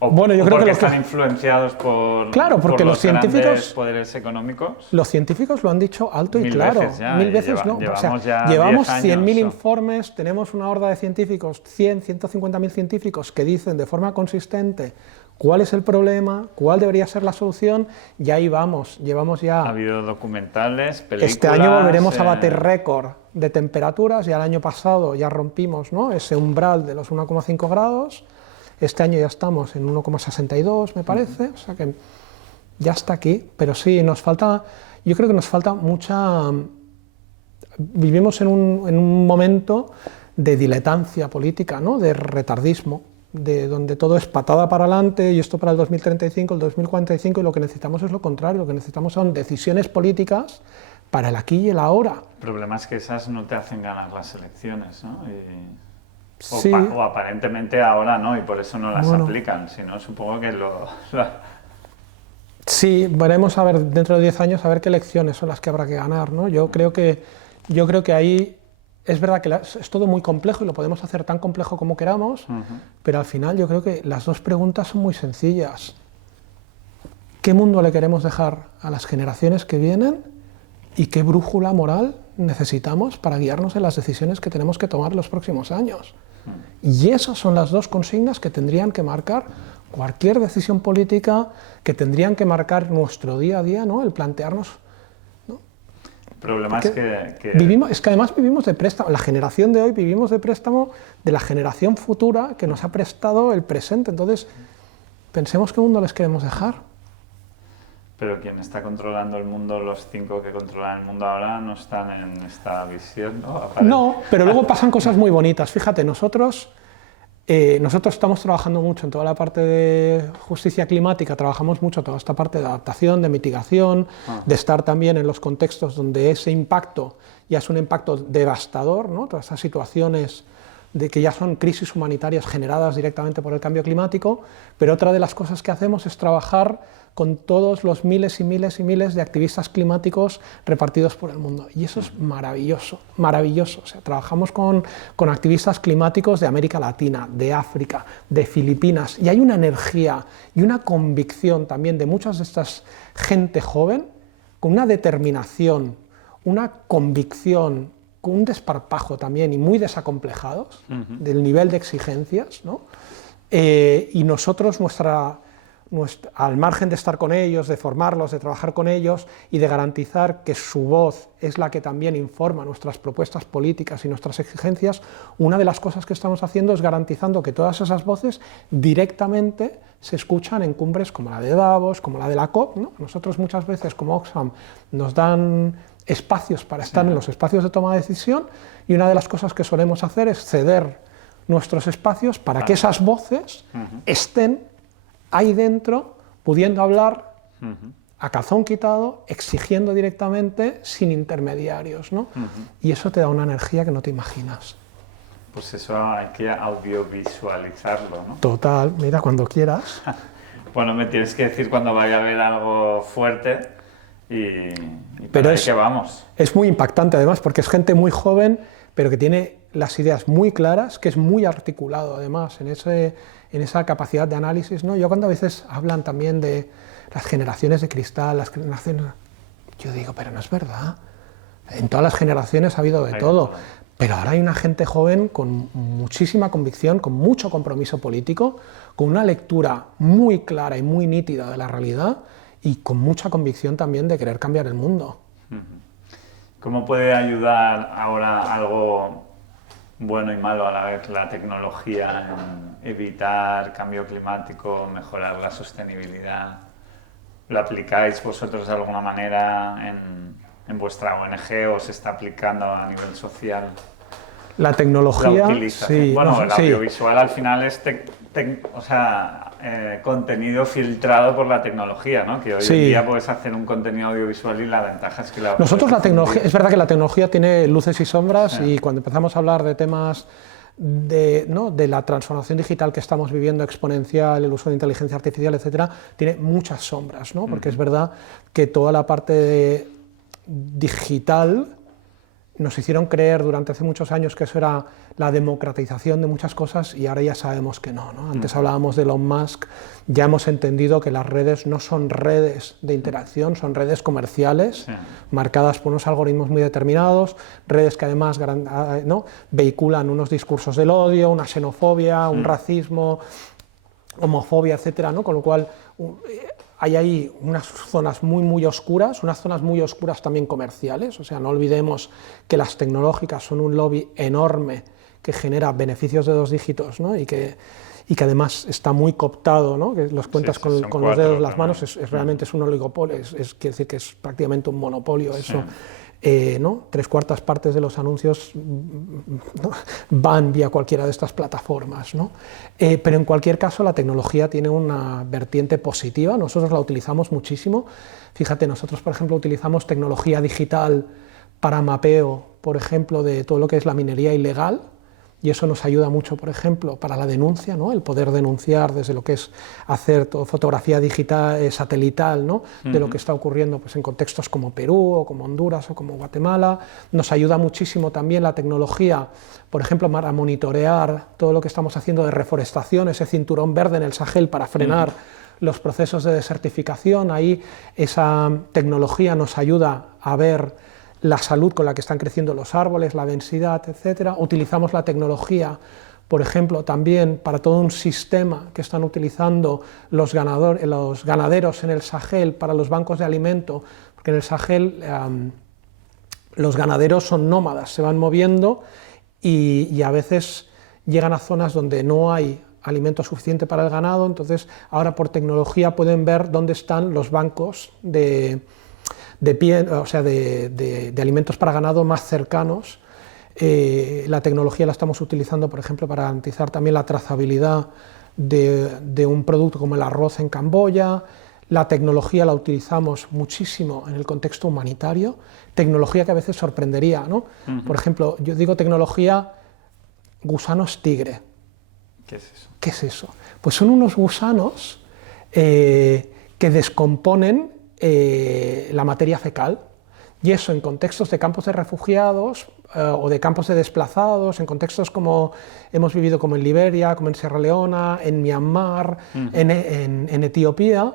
Bueno, yo creo que están influenciados por, claro, porque por los científicos, grandes poderes económicos. Los científicos lo han dicho alto y claro. Mil veces no. Llevamos 100.000 informes, tenemos una horda de científicos, 100, 150.000 científicos que dicen de forma consistente cuál es el problema, cuál debería ser la solución, y ahí vamos, llevamos ya... Ha habido documentales, películas... Este año volveremos a bater récord de temperaturas, ya el año pasado ya rompimos, ¿no?, ese umbral de los 1,5 grados, este año ya estamos en 1,62 me parece, o sea que ya está aquí, pero sí, nos falta, yo creo que nos falta mucha... Vivimos en un momento de diletancia política, ¿no?, de retardismo, de donde todo es patada para adelante y esto para el 2035, el 2045, y lo que necesitamos es lo contrario, lo que necesitamos son decisiones políticas para el aquí y el ahora. El problema es que esas no te hacen ganar las elecciones, ¿no? Sí. O aparentemente ahora no, y por eso no las aplican, sino supongo que Sí, veremos a ver dentro de 10 años a ver qué elecciones son las que habrá que ganar, ¿no? Yo creo que ahí es verdad que es todo muy complejo y lo podemos hacer tan complejo como queramos, pero al final yo creo que las dos preguntas son muy sencillas. ¿Qué mundo le queremos dejar a las generaciones que vienen y qué brújula moral necesitamos para guiarnos en las decisiones que tenemos que tomar en los próximos años? Y esas son las dos consignas que tendrían que marcar cualquier decisión política, que tendrían que marcar nuestro día a día, ¿no?, el plantearnos... El problema es que... Es que además vivimos de préstamo, la generación de hoy vivimos de préstamo de la generación futura que nos ha prestado el presente, entonces Pensemos qué mundo les queremos dejar. Pero quien está controlando el mundo, los 5 que controlan el mundo ahora, no están en esta visión, ¿no? No, pero luego pasan cosas muy bonitas. Fíjate, nosotros estamos trabajando mucho en toda la parte de justicia climática, trabajamos mucho toda esta parte de adaptación, de mitigación, de estar también en los contextos donde ese impacto ya es un impacto devastador, ¿no? Todas estas situaciones de que ya son crisis humanitarias generadas directamente por el cambio climático, pero otra de las cosas que hacemos es trabajar con todos los miles y miles y miles de activistas climáticos repartidos por el mundo. Y eso es maravilloso, maravilloso. O sea, trabajamos con activistas climáticos de América Latina, de África, de Filipinas, y hay una energía y una convicción también de muchas de estas gente joven, con una determinación, una convicción, con un desparpajo también y muy desacomplejados del nivel de exigencias, ¿no? Y nosotros al margen de estar con ellos, de formarlos, de trabajar con ellos y de garantizar que su voz es la que también informa nuestras propuestas políticas y nuestras exigencias, una de las cosas que estamos haciendo es garantizando que todas esas voces directamente se escuchan en cumbres como la de Davos, como la de la COP, ¿no? Nosotros muchas veces como Oxfam nos dan espacios para estar en los espacios de toma de decisión y una de las cosas que solemos hacer es ceder nuestros espacios para que esas voces estén ahí dentro, pudiendo hablar a calzón quitado, exigiendo directamente, sin intermediarios, ¿no? Y eso te da una energía que no te imaginas. Pues eso hay que audiovisualizarlo, ¿no? Total, mira, cuando quieras. Bueno, me tienes que decir cuando vaya a haber algo fuerte y pero ahí que vamos. Es muy impactante además, porque es gente muy joven, pero que tiene las ideas muy claras, que es muy articulado además en esa capacidad de análisis, ¿no? Yo cuando a veces hablan también de las generaciones de cristal, las generaciones... Yo digo, pero no es verdad. En todas las generaciones ha habido de todo. Pero ahora hay una gente joven con muchísima convicción, con mucho compromiso político, con una lectura muy clara y muy nítida de la realidad y con mucha convicción también de querer cambiar el mundo. ¿Cómo puede ayudar ahora algo bueno y malo a la vez la tecnología en evitar cambio climático, mejorar la sostenibilidad? ¿Lo aplicáis vosotros de alguna manera en vuestra ONG o se está aplicando a nivel social? La tecnología, sí. Bueno, el audiovisual al final es contenido filtrado por la tecnología, ¿no? Que hoy en día puedes hacer un contenido audiovisual y la ventaja es que nosotros la tecnología, es verdad que la tecnología tiene luces y sombras y cuando empezamos a hablar de temas de la transformación digital que estamos viviendo exponencial, el uso de inteligencia artificial, etcétera, tiene muchas sombras, ¿no? Porque es verdad que toda la parte digital nos hicieron creer durante hace muchos años que eso era la democratización de muchas cosas y ahora ya sabemos que no, ¿no? Antes hablábamos de Elon Musk, ya hemos entendido que las redes no son redes de interacción, son redes comerciales, marcadas por unos algoritmos muy determinados, redes que además vehiculan unos discursos del odio, una xenofobia, un racismo, homofobia, etcétera, ¿no? Con lo cual hay ahí unas zonas muy oscuras, unas zonas muy oscuras también comerciales, o sea, no olvidemos que las tecnológicas son un lobby enorme que genera beneficios de 2 dígitos, ¿no? y que además está muy cooptado, ¿no? Que los cuentas con los dedos de las manos, realmente es un oligopolio, quiere decir que es prácticamente un monopolio eso. ¿no? 3/4 partes de los anuncios van vía cualquiera de estas plataformas, ¿no? Pero en cualquier caso la tecnología tiene una vertiente positiva, nosotros la utilizamos muchísimo. Fíjate, nosotros por ejemplo utilizamos tecnología digital para mapeo, por ejemplo, de todo lo que es la minería ilegal, y eso nos ayuda mucho, por ejemplo, para la denuncia, ¿no? El poder denunciar desde lo que es hacer fotografía digital, satelital, ¿no? De lo que está ocurriendo pues, en contextos como Perú, o como Honduras, o como Guatemala. Nos ayuda muchísimo también la tecnología, por ejemplo, para monitorear todo lo que estamos haciendo de reforestación, ese cinturón verde en el Sahel para frenar los procesos de desertificación. Ahí esa tecnología nos ayuda a ver la salud con la que están creciendo los árboles, la densidad, etcétera. Utilizamos la tecnología, por ejemplo, también para todo un sistema que están utilizando los ganaderos en el Sahel para los bancos de alimento, porque en el Sahel los ganaderos son nómadas, se van moviendo y a veces llegan a zonas donde no hay alimento suficiente para el ganado, entonces ahora por tecnología pueden ver dónde están los bancos de alimentos para ganado más cercanos. La tecnología la estamos utilizando, por ejemplo, para garantizar también la trazabilidad de un producto como el arroz en Camboya. La tecnología la utilizamos muchísimo en el contexto humanitario, tecnología que a veces sorprendería, ¿no? Por ejemplo, yo digo tecnología gusanos tigre. ¿Qué es eso? ¿Qué es eso? Pues son unos gusanos que descomponen la materia fecal, y eso en contextos de campos de refugiados o de campos de desplazados, en contextos como hemos vivido como en Liberia, como en Sierra Leona, en Myanmar, en Etiopía.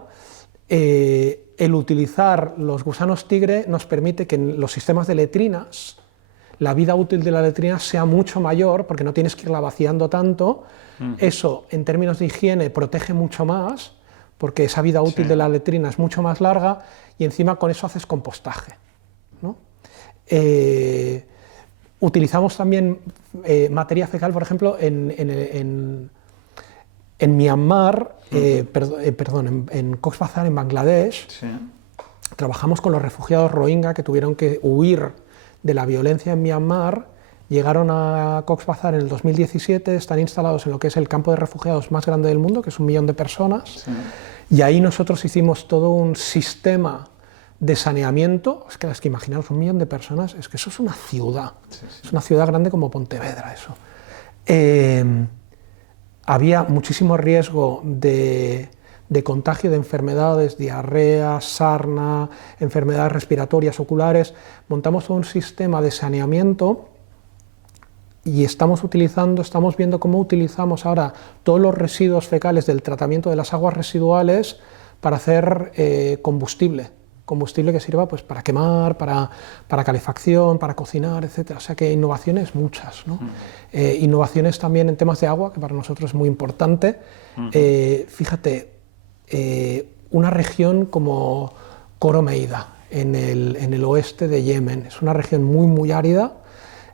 El utilizar los gusanos tigre nos permite que en los sistemas de letrinas la vida útil de la letrina sea mucho mayor, porque no tienes que irla vaciando tanto. Eso, en términos de higiene, protege mucho más, porque esa vida útil de la letrina es mucho más larga, y encima con eso haces compostaje, ¿no? Utilizamos también materia fecal, por ejemplo, en Myanmar, en Cox's Bazar, en Bangladesh. Sí. Trabajamos con los refugiados Rohingya que tuvieron que huir de la violencia en Myanmar, llegaron a Cox's Bazar en el 2017, están instalados en lo que es el campo de refugiados más grande del mundo, que es 1 millón de personas, y ahí nosotros hicimos todo un sistema de saneamiento. Es que imaginaos 1 millón de personas, es que eso es una ciudad, es una ciudad grande como Pontevedra, eso. Había muchísimo riesgo de contagio de enfermedades, diarrea, sarna, enfermedades respiratorias, oculares. Montamos todo un sistema de saneamiento y estamos viendo cómo utilizamos ahora todos los residuos fecales del tratamiento de las aguas residuales para hacer combustible que sirva pues, para quemar, para calefacción, para cocinar, etc. O sea que innovaciones muchas, ¿no? Innovaciones también en temas de agua, que para nosotros es muy importante. Fíjate, una región como Coromeida, en el oeste de Yemen, es una región muy árida,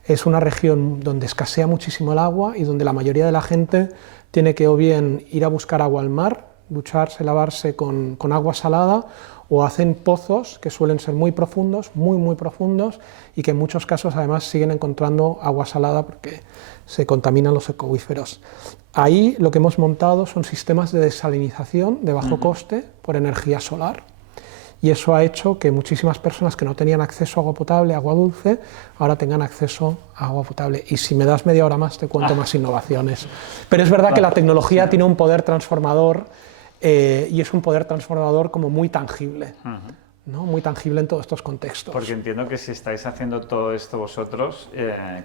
es una región donde escasea muchísimo el agua y donde la mayoría de la gente tiene que o bien ir a buscar agua al mar, ducharse, lavarse con agua salada, o hacen pozos que suelen ser muy profundos, muy profundos, y que en muchos casos además siguen encontrando agua salada porque se contaminan los acuíferos. Ahí lo que hemos montado son sistemas de desalinización de bajo coste por energía solar, y eso ha hecho que muchísimas personas que no tenían acceso a agua potable, agua dulce, ahora tengan acceso a agua potable. Y si me das media hora más te cuento más innovaciones. Pero es verdad que la tecnología tiene un poder transformador, y es un poder transformador como muy tangible, ¿no? Muy tangible en todos estos contextos. Porque entiendo que si estáis haciendo todo esto vosotros,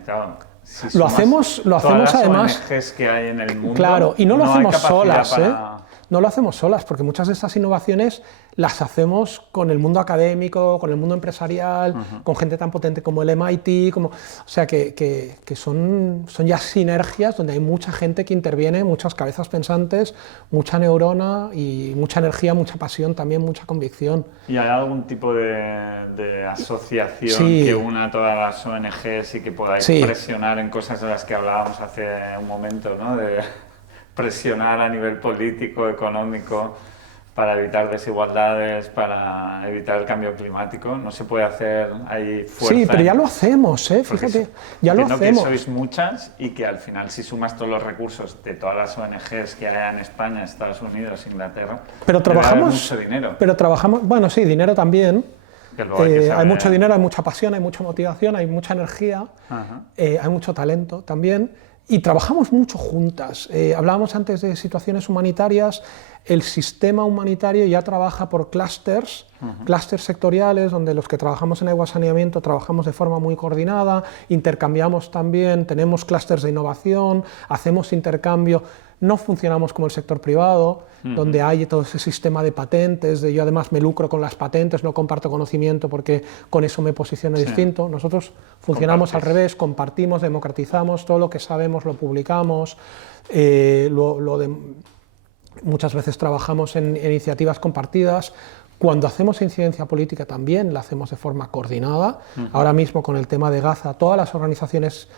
claro, si lo hacemos todas las además, ONGs que hay en el mundo, claro, y no lo hacemos solas, para... No lo hacemos solas, porque muchas de estas innovaciones las hacemos con el mundo académico, con el mundo empresarial, con gente tan potente como el MIT, o sea que son ya sinergias donde hay mucha gente que interviene, muchas cabezas pensantes, mucha neurona y mucha energía, mucha pasión también, mucha convicción. ¿Y hay algún tipo de asociación que una a todas las ONGs y que podáis presionar en cosas de las que hablábamos hace un momento, ¿no? De presionar a nivel político, económico, para evitar desigualdades, para evitar el cambio climático? ¿No se puede hacer ahí fuerza? Sí, pero ya lo hacemos, fíjate, ya lo hacemos. Que sois muchas y que al final, si sumas todos los recursos de todas las ONGs que hay en España, Estados Unidos, Inglaterra, pero trabajamos mucho dinero. Pero trabajamos, bueno, sí, dinero también. Hay mucho dinero, hay mucha pasión, hay mucha motivación, hay mucha energía, hay mucho talento también. Y trabajamos mucho juntas. Hablábamos antes de situaciones humanitarias. El sistema humanitario ya trabaja por clústeres, clústeres sectoriales, donde los que trabajamos en agua saneamiento trabajamos de forma muy coordinada, intercambiamos también, tenemos clústeres de innovación, hacemos intercambio. No funcionamos como el sector privado, donde hay todo ese sistema de patentes, yo además me lucro con las patentes, no comparto conocimiento porque con eso me posiciono distinto. Nosotros funcionamos al revés, compartimos, democratizamos, todo lo que sabemos lo publicamos, muchas veces trabajamos en iniciativas compartidas. Cuando hacemos incidencia política también la hacemos de forma coordinada. Ahora mismo con el tema de Gaza, todas las organizaciones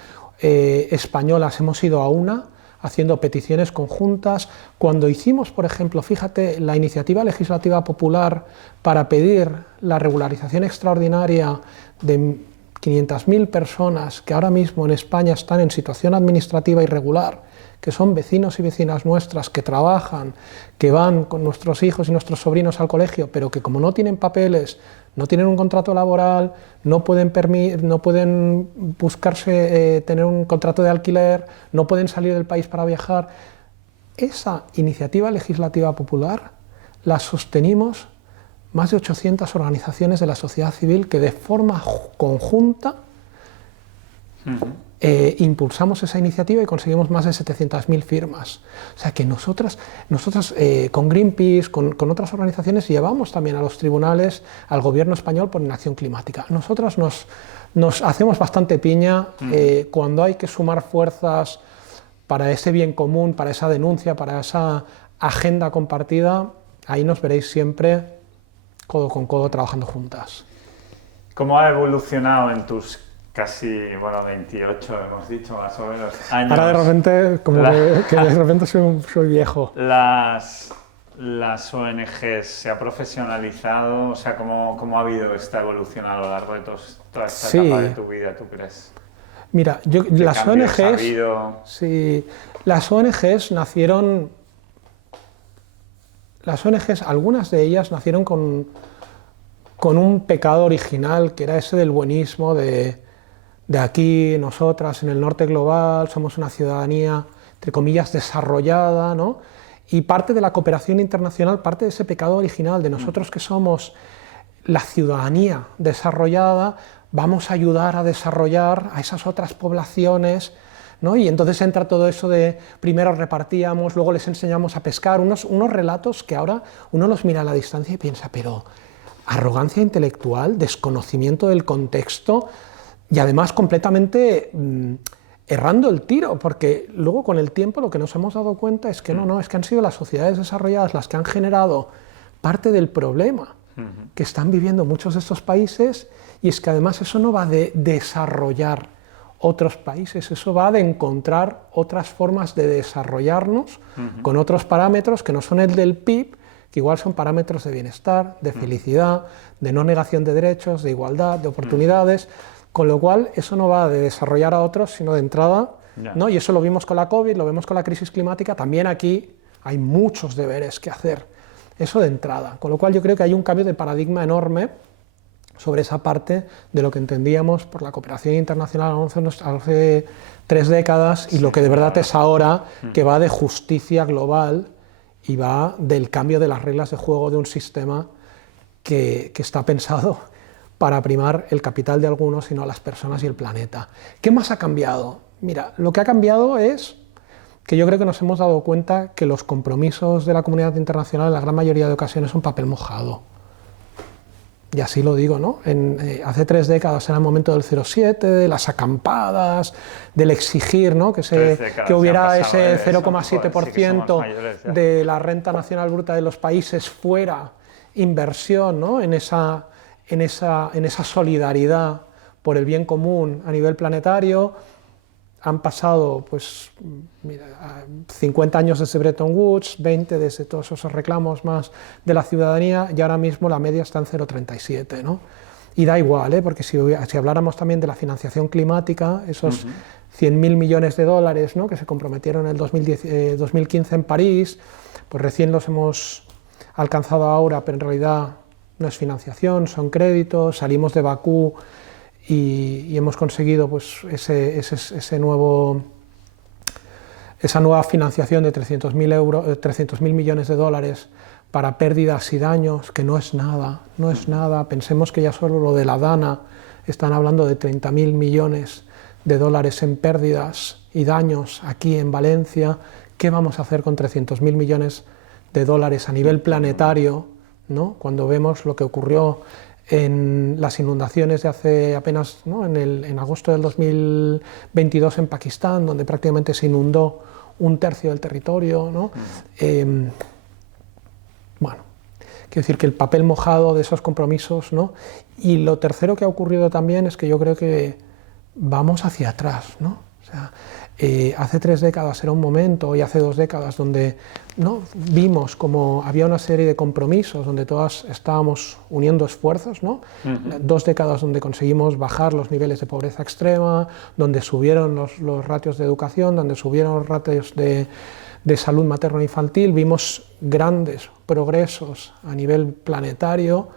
españolas hemos ido a una haciendo peticiones conjuntas. Cuando hicimos, por ejemplo, fíjate, la iniciativa legislativa popular para pedir la regularización extraordinaria de 500.000 personas que ahora mismo en España están en situación administrativa irregular, que son vecinos y vecinas nuestras, que trabajan, que van con nuestros hijos y nuestros sobrinos al colegio, pero que como no tienen papeles, no tienen un contrato laboral, no pueden buscarse tener un contrato de alquiler, no pueden salir del país para viajar. Esa iniciativa legislativa popular la sostenimos más de 800 organizaciones de la sociedad civil que de forma conjunta impulsamos esa iniciativa y conseguimos más de 700.000 firmas. O sea que nosotras con Greenpeace, con otras organizaciones, llevamos también a los tribunales al gobierno español por inacción climática. Nosotras nos hacemos bastante piña cuando hay que sumar fuerzas para ese bien común, para esa denuncia, para esa agenda compartida. Ahí nos veréis siempre codo con codo trabajando juntas. ¿Cómo ha evolucionado en tus casi, 28, hemos dicho, más o menos, años? Ahora de repente, que de repente soy viejo. Las ONGs, ¿se ha profesionalizado? O sea, ¿cómo ha habido esta evolución a lo largo de toda esta etapa de tu vida, tú crees? Mira, las ONGs nacieron... Las ONGs, algunas de ellas nacieron con un pecado original, que era ese del buenismo, de aquí, nosotras, en el norte global, somos una ciudadanía, entre comillas, desarrollada, ¿no? Y parte de la cooperación internacional, parte de ese pecado original, de nosotros que somos la ciudadanía desarrollada, vamos a ayudar a desarrollar a esas otras poblaciones, ¿no? Y entonces entra todo eso de primero repartíamos, luego les enseñamos a pescar, unos relatos que ahora uno los mira a la distancia y piensa, pero arrogancia intelectual, desconocimiento del contexto y además completamente errando el tiro, porque luego con el tiempo lo que nos hemos dado cuenta es que es que han sido las sociedades desarrolladas las que han generado parte del problema que están viviendo muchos de estos países, y es que además eso no va de desarrollar otros países, eso va de encontrar otras formas de desarrollarnos con otros parámetros que no son el del PIB, que igual son parámetros de bienestar, de felicidad, de no negación de derechos, de igualdad, de oportunidades, con lo cual eso no va de desarrollar a otros, sino de entrada, ¿no? Y eso lo vimos con la COVID, lo vemos con la crisis climática, también aquí hay muchos deberes que hacer, eso de entrada, con lo cual yo creo que hay un cambio de paradigma enorme sobre esa parte de lo que entendíamos por la cooperación internacional hace 3 décadas y lo que de verdad es ahora, que va de justicia global y va del cambio de las reglas de juego de un sistema que está pensado para primar el capital de algunos y no a las personas y el planeta. ¿Qué más ha cambiado? Mira, lo que ha cambiado es que yo creo que nos hemos dado cuenta que los compromisos de la comunidad internacional en la gran mayoría de ocasiones son papel mojado. Y así lo digo, ¿no? Hace 3 décadas era el momento del 0,7, de las acampadas, del exigir, ¿no? que hubiera ese 0,7% de la renta nacional bruta de los países fuera inversión, ¿no? en esa solidaridad por el bien común a nivel planetario. Han pasado, pues, mira, 50 años desde Bretton Woods, 20 desde todos esos reclamos más de la ciudadanía, y ahora mismo la media está en 0,37, ¿no? Y da igual, porque si habláramos también de la financiación climática, esos 100.000 millones de dólares, ¿no? que se comprometieron en el 2015 en París, pues recién los hemos alcanzado ahora, pero en realidad no es financiación, son créditos. Salimos de Bakú y hemos conseguido pues, esa nueva financiación de 300.000 millones de dólares para pérdidas y daños, que no es nada, no es nada. Pensemos que ya solo lo de la Dana están hablando de 30.000 millones de dólares en pérdidas y daños aquí en Valencia. ¿Qué vamos a hacer con 300.000 millones de dólares a nivel planetario, ¿no? Cuando vemos lo que ocurrió en las inundaciones de hace apenas, ¿no? en agosto del 2022 en Pakistán, donde prácticamente se inundó 1/3 del territorio, ¿no? Bueno, quiero decir que el papel mojado de esos compromisos, ¿no? Y lo tercero que ha ocurrido también es que yo creo que vamos hacia atrás, ¿no? O sea, Hace 3 décadas era un momento, y hace 2 décadas, donde ¿no? vimos como había una serie de compromisos, donde todas estábamos uniendo esfuerzos, ¿no? 2 décadas donde conseguimos bajar los niveles de pobreza extrema, donde subieron los ratios de educación, donde subieron los ratios de salud materno-infantil, vimos grandes progresos a nivel planetario,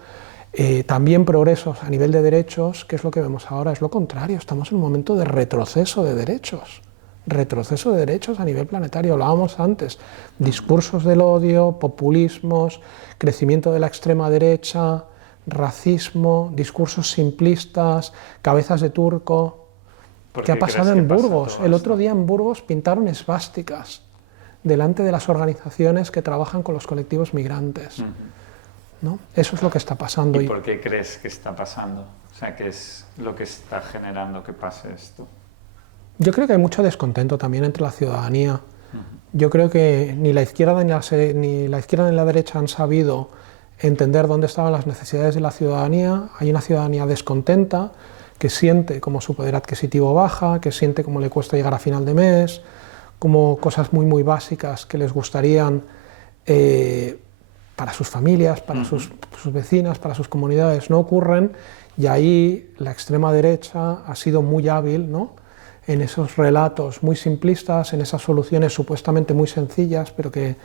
también progresos a nivel de derechos. ¿Qué es lo que vemos ahora? Es lo contrario, estamos en un momento de retroceso de derechos. Retroceso de derechos a nivel planetario, hablábamos antes, discursos del odio, populismos, crecimiento de la extrema derecha, racismo, discursos simplistas, cabezas de turco. ¿Qué ha pasado en Burgos? El otro día en Burgos pintaron esvásticas delante de las organizaciones que trabajan con los colectivos migrantes. ¿No? Eso es lo que está pasando. ¿Y por qué crees que está pasando? O sea, ¿qué es lo que está generando que pase esto? Yo creo que hay mucho descontento también entre la ciudadanía. Yo creo que ni la izquierda ni la derecha han sabido entender dónde estaban las necesidades de la ciudadanía. Hay una ciudadanía descontenta, que siente como su poder adquisitivo baja, que siente como le cuesta llegar a final de mes, como cosas muy, muy básicas que les gustarían para sus familias, para sus vecinas, para sus comunidades, no ocurren, y ahí la extrema derecha ha sido muy hábil, ¿no? En esos relatos muy simplistas, en esas soluciones supuestamente muy sencillas, pero que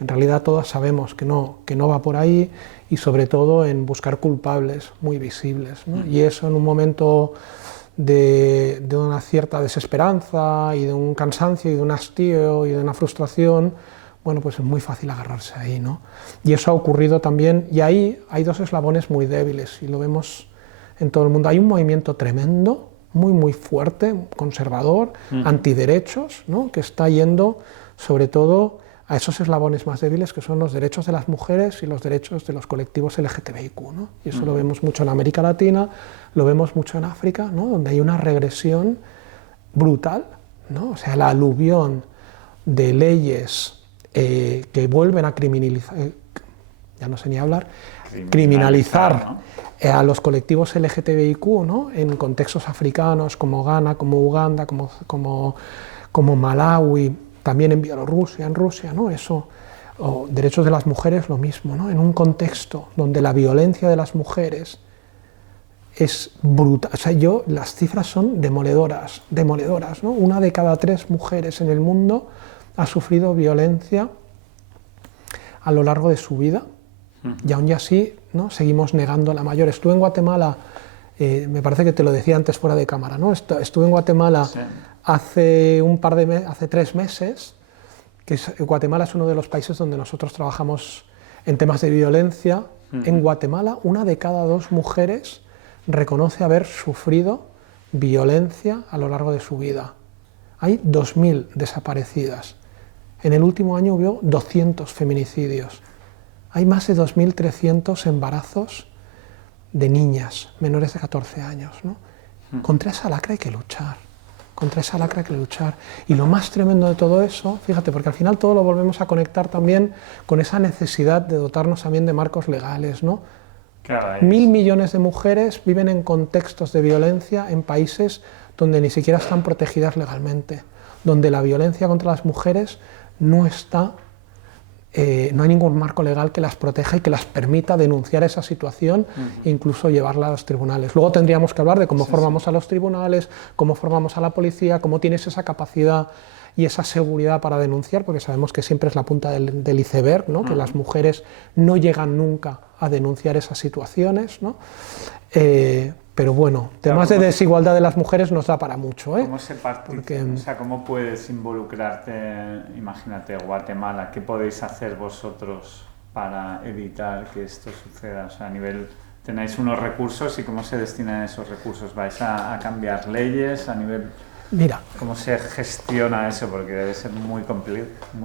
en realidad todas sabemos que no va por ahí, y sobre todo en buscar culpables muy visibles, ¿no? Y eso en un momento de una cierta desesperanza y de un cansancio y de un hastío y de una frustración, bueno, pues es muy fácil agarrarse ahí, ¿no? Y eso ha ocurrido también, y ahí hay 2 eslabones muy débiles, y lo vemos en todo el mundo. Hay un movimiento tremendo, muy, muy fuerte, conservador, antiderechos, ¿no? Que está yendo sobre todo a esos eslabones más débiles, que son los derechos de las mujeres y los derechos de los colectivos LGTBIQ, ¿no? Y eso lo vemos mucho en América Latina, lo vemos mucho en África, ¿no? Donde hay una regresión brutal, ¿no? O sea, la aluvión de leyes que vuelven a criminalizar, ya no sé ni hablar, criminalizar, ¿no? A los colectivos LGTBIQ, ¿no? En contextos africanos como Ghana, como Uganda, como Malawi, también en Bielorrusia, en Rusia, ¿no? Eso, o derechos de las mujeres, lo mismo, ¿no? En un contexto donde la violencia de las mujeres es brutal. O sea, las cifras son demoledoras, ¿no? 1 de cada 3 mujeres en el mundo ha sufrido violencia a lo largo de su vida, y aún así, ¿no? Seguimos negando la mayor. Estuve en Guatemala, me parece que te lo decía antes fuera de cámara, ¿no? Estuve en Guatemala hace 3 meses, Guatemala es uno de los países donde nosotros trabajamos en temas de violencia. En Guatemala, 1 de cada 2 mujeres reconoce haber sufrido violencia a lo largo de su vida. Hay 2.000 desaparecidas. En el último año hubo 200 feminicidios. Hay más de 2.300 embarazos de niñas menores de 14 años, ¿no? Contra esa lacra hay que luchar. Contra esa lacra hay que luchar. Y lo más tremendo de todo eso, fíjate, porque al final todo lo volvemos a conectar también con esa necesidad de dotarnos también de marcos legales, ¿no? Claro, 1.000 millones de mujeres viven en contextos de violencia en países donde ni siquiera están protegidas legalmente, donde la violencia contra las mujeres no está, no hay ningún marco legal que las proteja y que las permita denunciar esa situación e incluso llevarla a los tribunales. Luego tendríamos que hablar de cómo formamos a los tribunales, cómo formamos a la policía, cómo tienes esa capacidad y esa seguridad para denunciar, porque sabemos que siempre es la punta del iceberg, ¿no? Que las mujeres no llegan nunca a denunciar esas situaciones, ¿no? Pero bueno, temas de desigualdad de las mujeres nos da para mucho, ¿eh? ¿Cómo se parte? O sea, ¿cómo puedes involucrarte? Imagínate, Guatemala, ¿qué podéis hacer vosotros para evitar que esto suceda? O sea, a nivel, tenéis unos recursos y ¿cómo se destinan esos recursos? ¿Vais a cambiar leyes a nivel...? Mira, ¿cómo se gestiona eso? Porque debe ser muy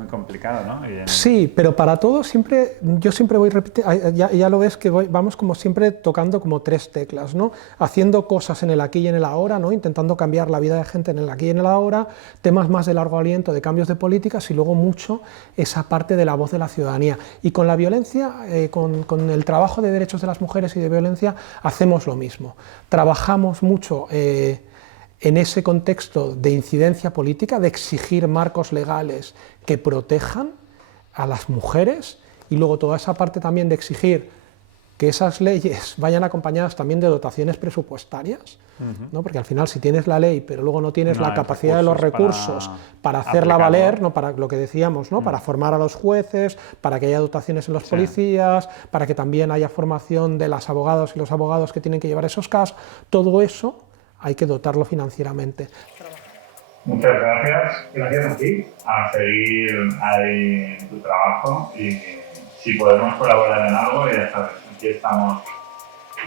complicado, ¿no? Sí, pero para todo siempre, yo siempre voy repitiendo, ya lo ves que vamos como siempre tocando como 3 teclas, ¿no? Haciendo cosas en el aquí y en el ahora, ¿no? Intentando cambiar la vida de gente en el aquí y en el ahora, temas más de largo aliento, de cambios de políticas, y luego mucho esa parte de la voz de la ciudadanía. Y con la violencia, con el trabajo de derechos de las mujeres y de violencia, hacemos lo mismo. Trabajamos mucho en ese contexto de incidencia política, de exigir marcos legales que protejan a las mujeres, y luego toda esa parte también de exigir que esas leyes vayan acompañadas también de dotaciones presupuestarias, ¿no? Porque al final si tienes la ley pero luego no tienes la capacidad de los recursos para hacerla valer, ¿no? Para lo que decíamos, ¿no? Para formar a los jueces, para que haya dotaciones en los policías, para que también haya formación de las abogadas y los abogados que tienen que llevar esos casos, todo eso hay que dotarlo financieramente. Muchas gracias. Gracias a ti. A seguir ahí en tu trabajo, y si podemos colaborar en algo, ya sabes, aquí estamos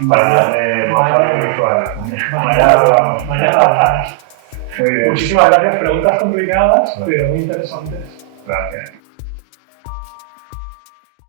para darle más virtual. Mañana. Muy bien. Muchísimas gracias. Preguntas complicadas, pero muy interesantes. Gracias.